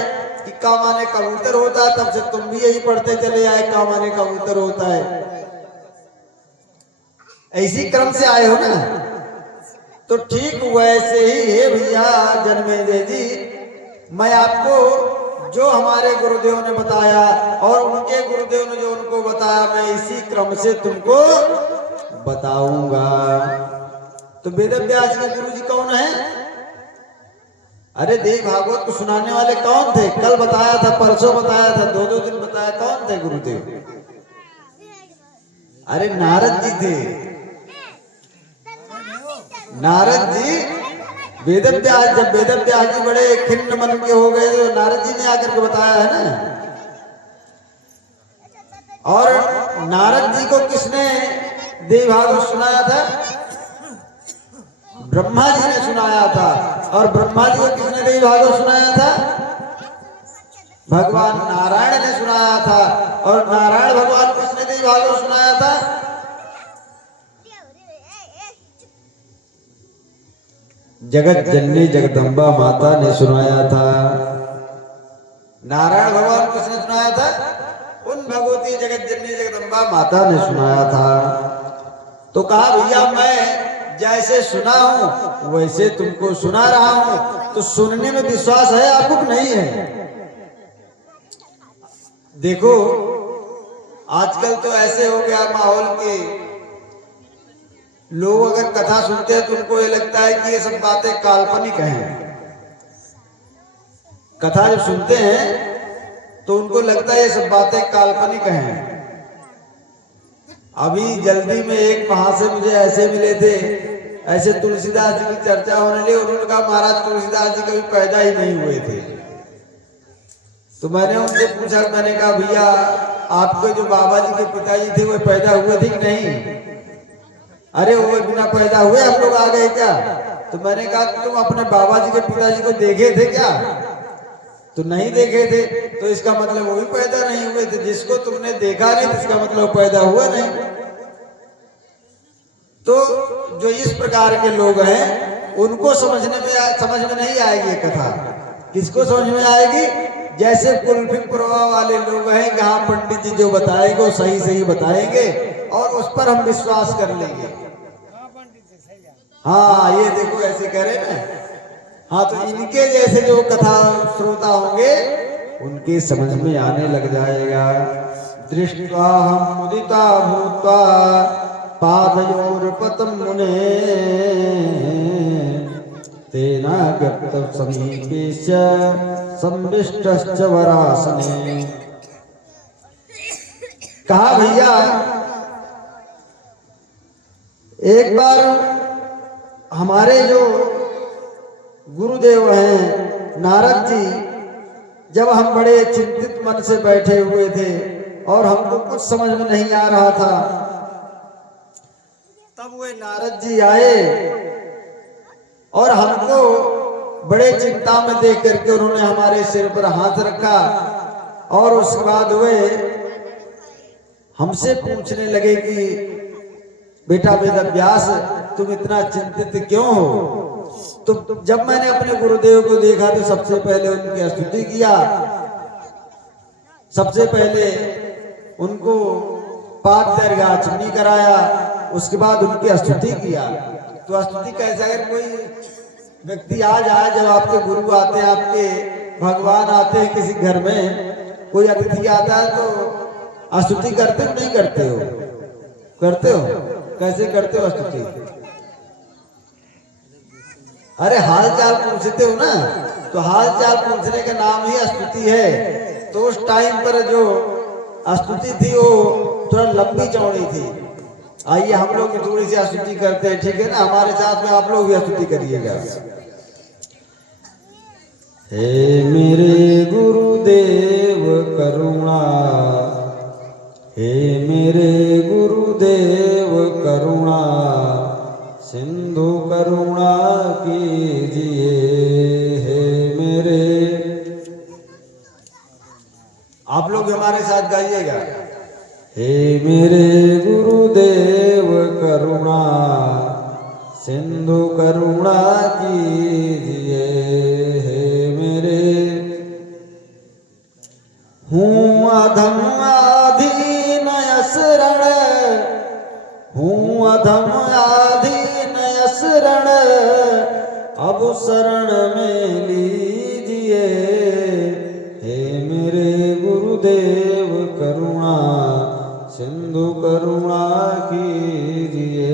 कि का माने कबूतर होता है, तब से तुम भी यही पढ़ते चले आए का माने कबूतर होता है, ऐसी क्रम से आए हो ना। तो ठीक वैसे ही है भैया जन्मेजय जी, मैं आपको जो हमारे गुरुदेव ने बताया और उनके गुरुदेव ने जो उनको बताया, मैं इसी क्रम से तुमको बताऊंगा। तो वेदव्यास के गुरु जी कौन है? अरे देव भागवत को सुनाने वाले कौन थे? कल बताया था, परसों बताया था, 2 2 दिन बताया, कौन थे गुरुदेव? अरे नारद जी थे। नारद जी वेदव्यास, जब वेदव्यास जी बड़े खिन्न मन के हो गए तो नारद जी ने आकर के बताया है ना। और नारद जी को किसने देव भागवत सुनाया था? ब्रह्मा जी ने सुनाया था। और ब्रह्मा जी को किसने देव भागवत सुनाया था? भगवान नारायण ने सुनाया था। और नारायण भगवान किसने देव भागवत सुनाया था? जगत जननी जगदम्बा माता ने सुनाया था। नारायण भगवान किसने सुनाया था? उन भगवती जगत जननी जगदम्बा माता ने सुनाया था। तो कहा भैया मैं जैसे सुना हूं वैसे तुमको सुना रहा हूं, तो सुनने में विश्वास है आपको कि नहीं है? देखो आजकल तो ऐसे हो गया माहौल के लोग अगर कथा सुनते हैं तो उनको ये लगता है कि ये सब बातें काल्पनिक हैं। कथा जब सुनते हैं तो उनको लगता है ये सब बातें काल्पनिक हैं। अभी जल्दी में एक महाशय मुझे ऐसे मिले थे, ऐसे तुलसीदास जी की चर्चा होने लगी, उन्होंने कहा महाराज तुलसीदास जी कभी पैदा ही नहीं हुए थे। तो मैंने उनसे पूछा, मैंने कहा भैया आपके जो बाबा जी के पिताजी थे वो पैदा हुए थे कि नहीं? अरे वो बिना पैदा हुए हम लोग आ गए क्या? तो मैंने कहा तुम अपने बाबा जी के पिताजी को देखे थे क्या? तो नहीं देखे थे, तो इसका मतलब वो भी पैदा नहीं हुए थे। जिसको तुमने देखा नहीं इसका मतलब पैदा हुआ नहीं। तो जो इस प्रकार के लोग हैं उनको समझ में नहीं आएगी ये कथा। किसको समझ में आएगी? जैसे कुल्फी प्रवाह वाले लोग हैं, जहाँ पंडित जी जो बताएंगे वो सही सही बताएंगे और उस पर हम विश्वास कर लेंगे। हाँ ये देखो ऐसे कह रहे ना। हाँ तो इनके जैसे जो कथा श्रोता होंगे उनके समझ में आने लग जाएगा। दृष्ट्वा हम मुदिता भूत्वा पादयोर्पतम मुने तेना गप्त समीपेश संविष्टश्च वरासने। कहा भैया एक बार हमारे जो गुरुदेव हैं नारद जी, जब हम बड़े चिंतित मन से बैठे हुए थे और हमको कुछ समझ में नहीं आ रहा था, तब वे नारद जी आए और हमको बड़े चिंता में देख करके उन्होंने हमारे सिर पर हाथ रखा और उसके बाद वे हमसे पूछने लगे कि बेटा वेदव्यास तुम इतना चिंतित क्यों हो? तो जब मैंने अपने गुरुदेव को देखा तो सबसे पहले उनकी स्तुति किया, सबसे पहले उनको पाद चुन्नी कराया, उसके बाद उनकी स्तुति किया। तो स्तुति कैसे, अगर कोई व्यक्ति आ जाए, जब आपके गुरु आते हैं, आपके भगवान आते हैं किसी घर में, कोई अतिथि आता है तो स्तुति करते हो नहीं करते हो? करते हो? कैसे करते हो स्तुति? अरे हाल चाल पूछते हो ना, तो हाल चाल पूछने का नाम ही स्तुति है। तो उस टाइम पर जो स्तुति थी वो थोड़ा लंबी चौड़ी थी। आइए हम लोग थोड़ी सी स्तुति करते हैं, ठीक है ना? हमारे साथ में आप लोग भी स्तुति करिएगा। हे मेरे गुरुदेव करुणा, हे मेरे गुरुदेव करुणा, सिंधु करुणा कीजिए। हे मेरे, आप लोग हमारे साथ गाइएगा। हे मेरे गुरुदेव करुणा, सिंधु करुणा कीजिए। हे मेरे, हूँ अधम आधीन शरण, हूँ अधम आधीन शरण, अब शरण में लीजिए। हे मेरे गुरुदेव करुणा, सिंधु करुणा कीजिए।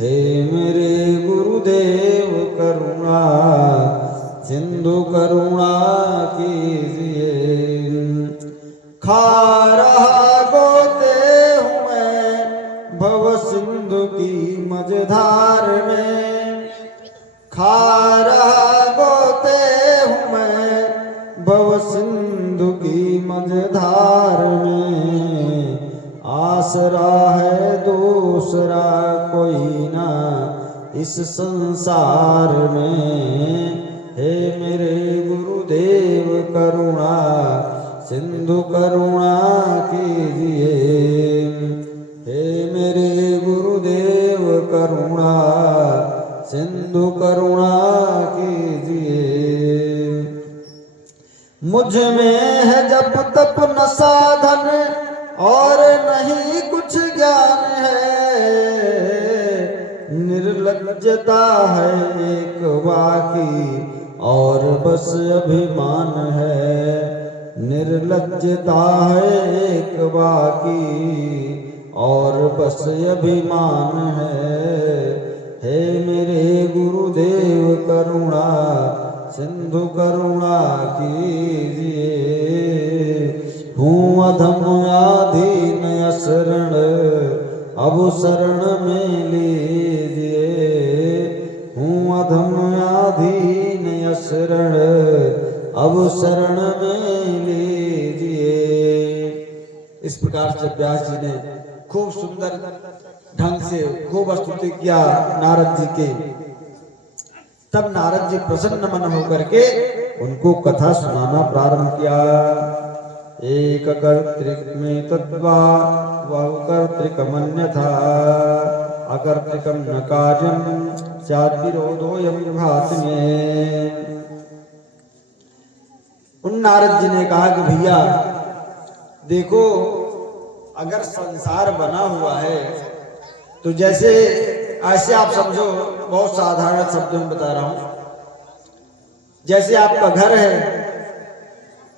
हे मेरे गुरुदेव करुणा, सिंधु करुणा कीजिए। खा रहा गोते हूँ मैं भव सिंधु की मझधार में, खा रहा गोते हूँ मैं भव सिंधु की मझधार में। आसरा है दूसरा कोई ना इस संसार में। हे मेरे गुरुदेव करुणा, सिंधु करुणा कीजिए। हे मेरे गुरुदेव करुणा, सिंधु करुणा कीजिए। मुझ में है जब तप न साधन और नहीं कुछ ज्ञान है, निर्लज्जता है एक बाकी और बस अभिमान है। निर्लज्जता है एक बाकी और बस अभिमान है। हे मेरे गुरुदेव करुणा, सिंधु करुणा कीजिए। हूँ अधम आधीन शरण, अब शरण में लीजिए। हूँ अधम आधीन शरण, अब शरण में लीजिए। इस प्रकार से व्यास जी ने खूब सुंदर ढंग से खूब स्तुति किया नारद जी के। तब नारद जी प्रसन्न मन होकर के उनको कथा सुनाना प्रारंभ किया। एक कर्तृक तद्वा बहु कर्तृकमन्यथा, अकर्तृकम न कार्यम स्यात् विरोधोऽयं भाति मे। उन नारद जी ने कहा कि भैया देखो, अगर संसार बना हुआ है तो जैसे ऐसे आप समझो, बहुत साधारण शब्दों में बता रहा हूं। जैसे आपका घर है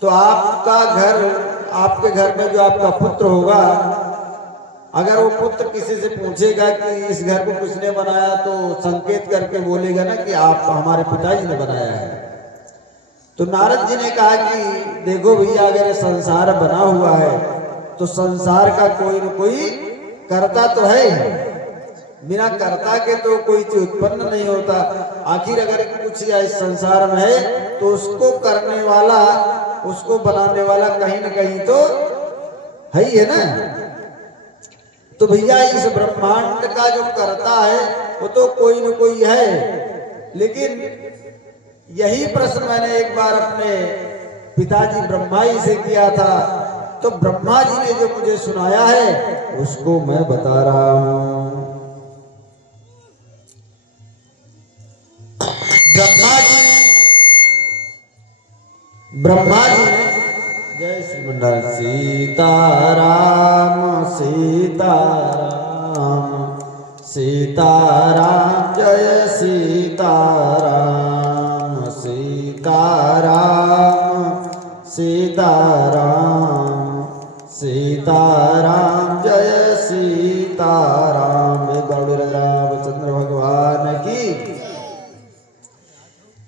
तो आपका घर, आपके घर में जो आपका पुत्र होगा, अगर वो पुत्र किसी से पूछेगा कि इस घर को किसने बनाया, तो संकेत करके बोलेगा ना कि आप हमारे पिताजी ने बनाया है। तो नारद जी ने कहा कि देखो भैया, अगर संसार बना हुआ है तो संसार का कोई न कोई कर्ता तो है ही। बिना कर्ता के तो कोई चीज उत्पन्न नहीं होता। आखिर अगर कुछ इस संसार में है तो उसको करने वाला, उसको बनाने वाला कहीं न कहीं तो है ही है ना। तो भैया इस ब्रह्मांड का जो कर्ता है वो तो कोई न कोई है। लेकिन यही प्रश्न मैंने एक बार अपने पिताजी ब्रह्मा जी से किया था, तो ब्रह्मा जी ने जो मुझे सुनाया है उसको मैं बता रहा हूं। ब्रह्मा जी ने जय श्रीमंडार सीताराम सीताराम सीताराम जय सीताराम सीताराम सीताराम सीताराम जय सीताराम। गौड़ रामचंद्र भगवान की।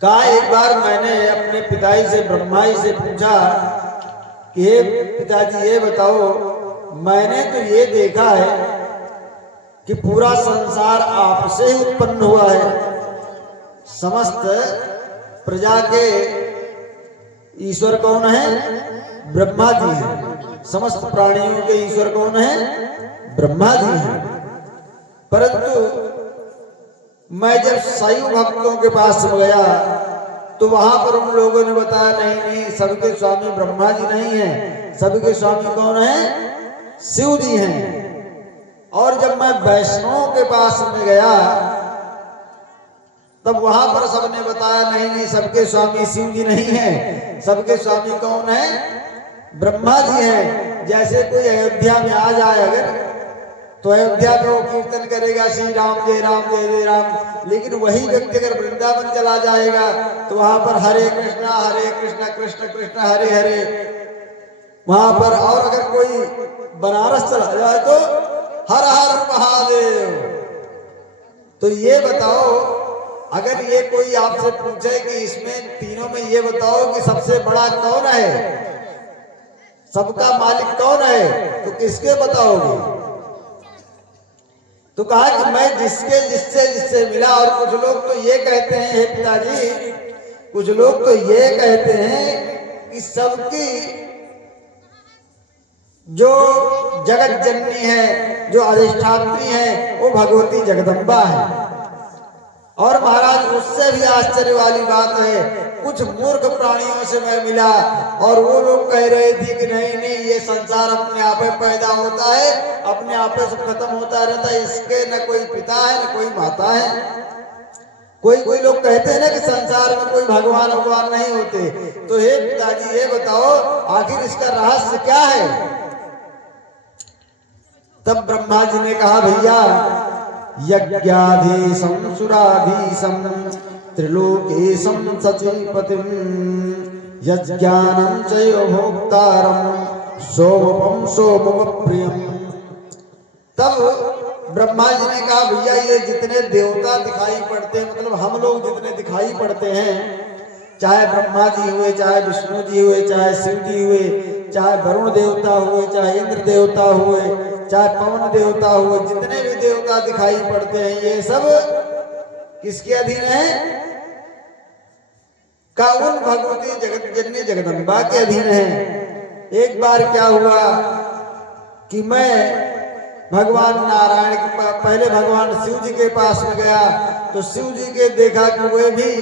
कहा एक बार मैंने अपने पिताजी से ब्रह्मा जी से पूछा कि हे पिताजी ये बताओ, मैंने तो ये देखा है कि पूरा संसार आपसे ही उत्पन्न हुआ है, समस्त प्रजा के ईश्वर कौन है? ब्रह्मा जी हैं। समस्त प्राणियों के ईश्वर कौन है? ब्रह्मा जी हैं। परंतु मैं जब शैव भक्तों के पास गया तो वहां पर उन लोगों ने बताया नहीं नहीं, सबके स्वामी ब्रह्मा जी नहीं हैं, सबके स्वामी कौन है? शिव जी हैं। और जब मैं वैष्णवों के पास में गया तब वहां पर सबने बताया नहीं नहीं, सबके स्वामी शिव जी नहीं हैं, सबके स्वामी कौन है? ब्रह्मा जी हैं। जैसे कोई अयोध्या में आ जाए अगर, तो अयोध्या में वो कीर्तन करेगा श्री राम जय राम, लेकिन वही व्यक्ति अगर वृंदावन चला जाएगा तो वहां पर हरे कृष्णा कृष्ण कृष्ण हरे हरे वहां पर। और अगर कोई बनारस चला जाए तो हर हर महादेव। तो ये बताओ, अगर ये कोई आपसे पूछे कि इसमें तीनों में ये बताओ कि सबसे बड़ा कौन है, सबका मालिक कौन है, तो किसके बताओगे? तो कहा कि मैं जिससे मिला। और कुछ लोग तो ये कहते हैं, हे पिताजी, कुछ लोग तो ये कहते हैं कि सबकी जो जगत जननी है, जो अधिष्ठात्री है, वो भगवती जगदम्बा है। और महाराज उससे भी आश्चर्य वाली बात है, कुछ मूर्ख प्राणियों से मैं मिला और वो लोग कह रहे थे कि नहीं नहीं, ये संसार अपने आप में पैदा होता है, अपने आप में सब खत्म होता रहता है, इसके न कोई पिता है न कोई माता है। कोई लोग कहते हैं ना कि संसार में कोई भगवान नहीं होते। तो हे पिताजी ये बताओ, आखिर इसका रहस्य क्या है? तब ब्रह्मा जी ने कहा, भैया यज्ञाधीशं सुराधीशं त्रिलोकेशं सचीपतिं यज्ञानं च भोक्तारं सोमपं सोमप्रियम्। तब ब्रह्मा जी ने कहा, भैया ये जितने देवता दिखाई पड़ते हैं, मतलब हम लोग जितने दिखाई पड़ते हैं, चाहे ब्रह्मा जी हुए, चाहे विष्णु जी हुए, चाहे शिव जी हुए, चाहे वरुण देवता हुए, चाहे इंद्र देवता हुए, चाहे पवन देवता हुए, जितने भी देवता दिखाई पड़ते हैं, ये सब किसके अधीन है? का उन भगवती जगत जननी जगदम्बा के अधीन है। एक बार क्या हुआ कि मैं भगवान नारायण के पहले भगवान शिव जी के पास में गया तो शिव जी के देखा कि वे भी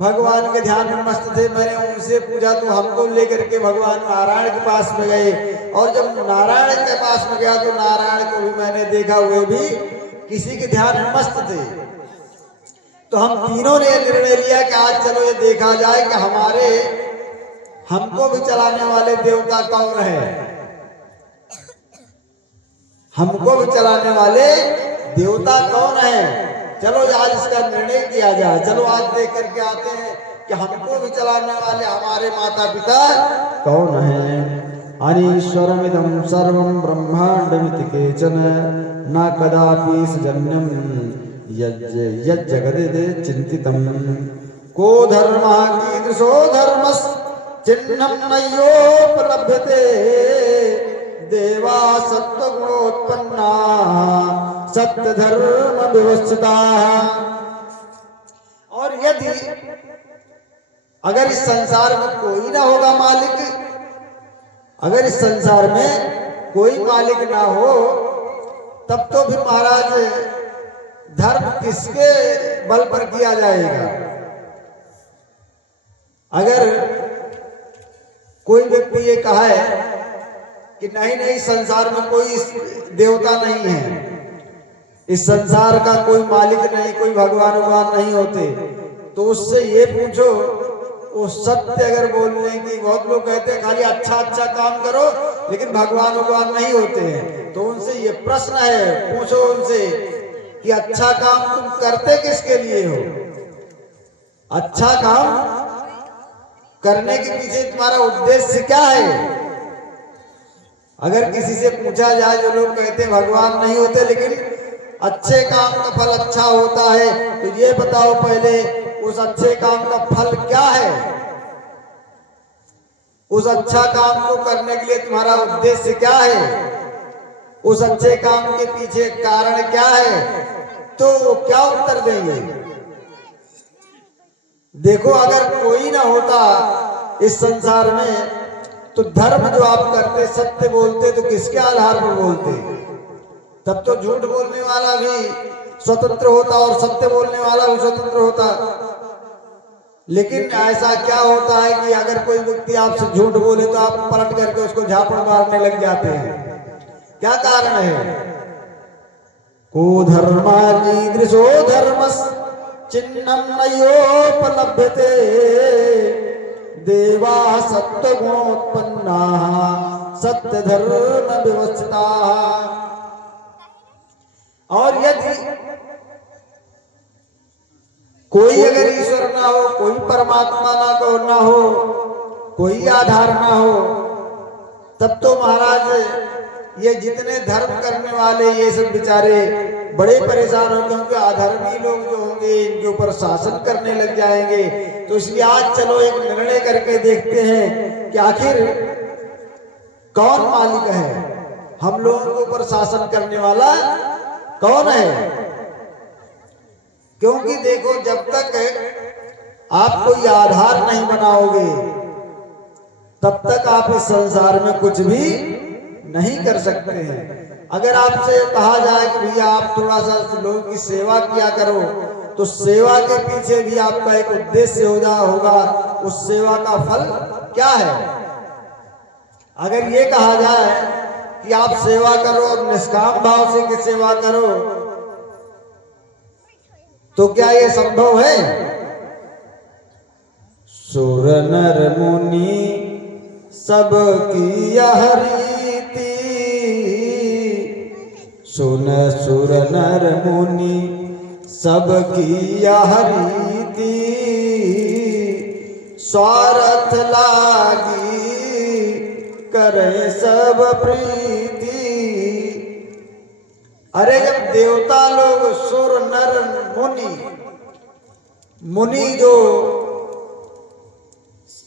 भगवान के ध्यान में मस्त थे। मैंने उनसे पूछा तो हमको लेकर के भगवान नारायण के पास में गए। और जब नारायण के पास में गया तो नारायण को भी मैंने देखा, वे भी किसी के ध्यान में मस्त थे। तो हम तीनों ने निर्णय लिया कि आज चलो ये देखा जाए कि हमको भी चलाने वाले देवता कौन है, हमको भी चलाने वाले देवता कौन है। चलो आज इसका निर्णय किया जाए, चलो आज देख करके आते हैं कि हमको भी चलाने वाले हमारे माता पिता कौन है। अनीश्वरमिदं सर्वं ब्रह्मांडमिति केचन न कदापि सजन्यं यज्जगदे चिंतितं को धर्मः कीदृशो धर्मश्चिह्नं नयोपलभ्यते देवा सत्वगुणोत्पन्ना सत्य धर्म व्यवस्थिता। और यदि अगर इस संसार में कोई ना होगा मालिक, अगर इस संसार में कोई मालिक ना हो, तब तो फिर महाराज धर्म किसके बल पर किया जाएगा? अगर कोई व्यक्ति ये कहा है कि नहीं संसार में कोई देवता नहीं है, इस संसार का कोई मालिक नहीं, कोई भगवान नहीं होते, तो उससे ये पूछो वो सत्य अगर बोलने की, बहुत लोग कहते हैं खाली अच्छा अच्छा काम करो लेकिन भगवान नहीं होते हैं, तो उनसे ये प्रश्न है, पूछो उनसे कि अच्छा काम तुम करते किसके लिए हो? अच्छा काम करने के पीछे तुम्हारा उद्देश्य क्या है? अगर किसी से पूछा जाए, जो लोग कहते हैं भगवान नहीं होते लेकिन अच्छे काम का फल अच्छा होता है, तो ये बताओ पहले उस अच्छे काम का फल क्या है? उस अच्छा काम को करने के लिए तुम्हारा उद्देश्य क्या है? उस अच्छे काम के पीछे कारण क्या है? तो वो क्या उत्तर देंगे? देखो, अगर कोई ना होता इस संसार में, तो धर्म जो आप करते, सत्य बोलते, तो किसके आधार पर बोलते? तब तो झूठ बोलने वाला भी स्वतंत्र होता और सत्य बोलने वाला भी स्वतंत्र होता। लेकिन ऐसा क्या होता है कि अगर कोई व्यक्ति आपसे झूठ बोले तो आप पलट करके उसको झापड़ मारने लग जाते हैं? क्या कारण है? को धर्मा कीदृशो धर्मस् चिन्हं नयोपलभ्यते देवा सत्व गुणोत्पन्ना सत्य धर्म व्यवस्थिता। और यदि कोई अगर ईश्वर ना हो, कोई परमात्मा ना हो, कोई आधार ना हो, तब तो महाराज ये जितने धर्म करने वाले ये सब बेचारे बड़े परेशान होंगे, क्योंकि अधर्मी लोग जो होंगे इनके ऊपर शासन करने लग जाएंगे। तो इसलिए आज चलो एक निर्णय करके देखते हैं कि आखिर कौन मालिक है, हम लोगों के ऊपर शासन करने वाला कौन है? क्योंकि देखो, जब तक आप कोई आधार नहीं बनाओगे तब तक आप इस संसार में कुछ भी नहीं कर सकते हैं। अगर आपसे कहा जाए कि भैया आप थोड़ा सा लोगों की सेवा किया करो, तो सेवा के पीछे भी आपका एक उद्देश्य होगा, उस सेवा का फल क्या है? अगर ये कहा जाए कि आप सेवा करो और निष्काम भाव से कि सेवा करो, तो क्या ये संभव है? सुर नर मुनि सब किया रीति, सुन सुर नर मुनि सब किया रीति, स्वार्थ लागी करे सब प्रीति। अरे जब देवता लोग, सुर नर मुनि जो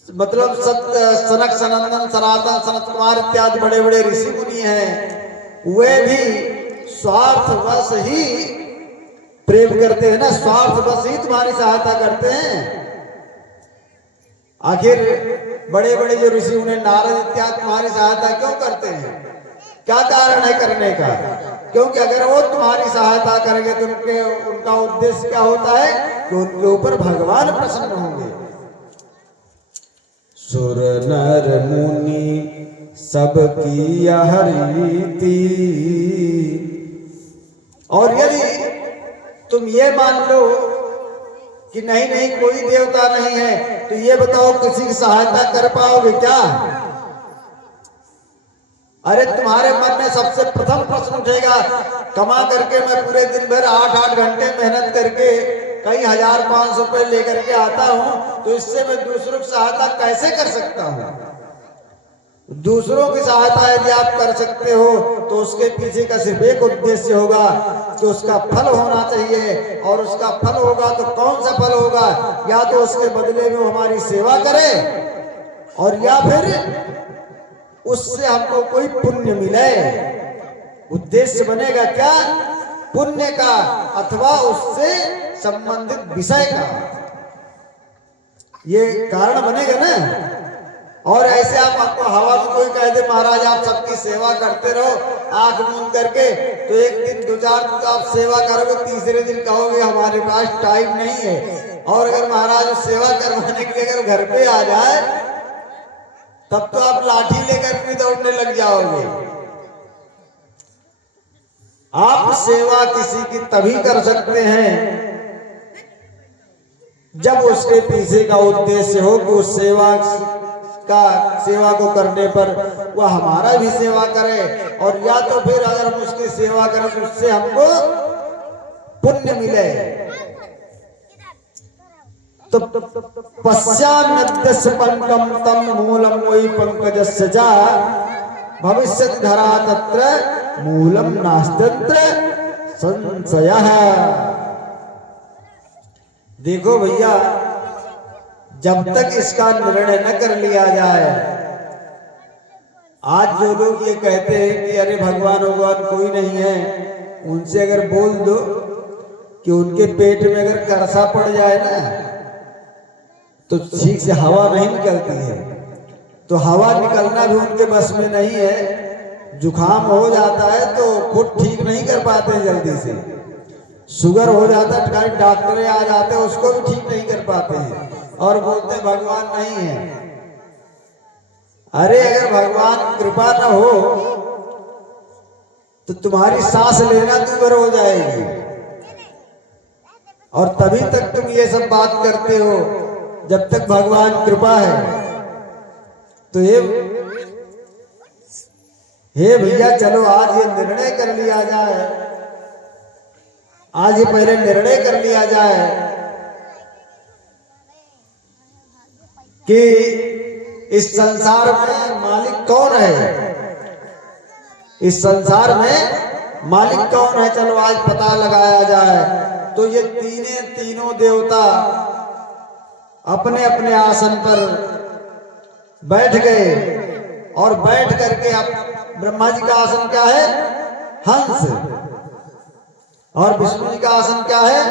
मतलब सनक सनंदन सनातन सनत कुमार इत्यादि बड़े बड़े ऋषि मुनि हैं, वे भी स्वार्थवश ही प्रेम करते हैं ना, स्वार्थवश ही तुम्हारी सहायता करते हैं। आखिर बड़े बड़े जो ऋषि उन्हें नारद इत्यादि तुम्हारी सहायता क्यों करते हैं? क्या कारण है करने का? क्योंकि अगर वो तुम्हारी सहायता करेंगे तो उनका उद्देश्य क्या होता है कि उनके ऊपर भगवान प्रसन्न होंगे। सुर नर मुनि सब किया रीति। और यदि तुम ये मान लो कि नहीं कोई देवता नहीं है, तो ये बताओ किसी की सहायता कर पाओगे क्या? अरे तुम्हारे मन में सबसे प्रथम प्रश्न उठेगा, कमा करके मैं पूरे दिन भर 8-8 घंटे मेहनत करके कई 1000-500 रुपए लेकर के आता हूं, तो इससे मैं दूसरों की सहायता कैसे कर सकता हूं? दूसरों की सहायता यदि आप कर सकते हो तो उसके पीछे का सिर्फ एक उद्देश्य होगा कि उसका फल होना चाहिए, और उसका फल होगा तो कौन सा फल होगा? या तो उसके बदले में वो हमारी सेवा करे, और या फिर उससे हमको कोई पुण्य मिले। उद्देश्य बनेगा क्या? पुण्य का, अथवा उससे संबंधित विषय का, ये कारण बनेगा ना। और ऐसे आपको हवा में कोई कह दे महाराज आप सबकी सेवा करते रहो आंख मूंद करके, तो एक दिन 2-4 दिन आप सेवा करोगे, तीसरे दिन कहोगे हमारे पास टाइम नहीं है। और अगर महाराज सेवा करवाने के लिए अगर घर पे आ जाए, तब तो आप लाठी लेकर भी दौड़ने लग जाओगे। आप सेवा किसी की तभी कर सकते हैं जब उसके पीछे का उद्देश्य हो कि उस सेवा को करने पर वह हमारा भी सेवा करे, और या तो फिर अगर हम उसकी सेवा करें तो उससे हमको पुण्य मिले। तो पश्चान्नद्यस्य पंकम तम मूलम वही पंकजस्य जा भविष्यति धरा तत्र मूलम नास्त्यत्र संशयः। देखो भैया, जब तक इसका निर्णय न कर लिया जाए, आज जो लोग ये कहते हैं कि अरे भगवान भगवान कोई नहीं है, उनसे अगर बोल दो कि उनके पेट में अगर करसा पड़ जाए ना तो ठीक से हवा नहीं निकलती है, तो हवा निकलना भी उनके बस में नहीं है। जुखाम हो जाता है तो खुद ठीक नहीं कर पाते हैं जल्दी से, शुगर हो जाता है डॉक्टर आ जाते हैं उसको भी ठीक नहीं कर पाते हैं, और बोलते हैं भगवान नहीं है। अरे अगर भगवान कृपा न हो तो तुम्हारी सांस लेना दूभर हो जाएगी, और तभी तक तुम ये सब बात करते हो जब तक भगवान कृपा है। तो हे भैया, चलो आज ये निर्णय कर लिया जाए, आज ये पहले निर्णय कर लिया जाए कि इस संसार में मालिक कौन है, इस संसार में मालिक कौन है, चलो आज पता लगाया जाए। तो ये तीनों देवता अपने अपने आसन पर बैठ गए, और बैठ करके अब ब्रह्मा जी का आसन क्या है, हंस, और विष्णु जी का आसन क्या है,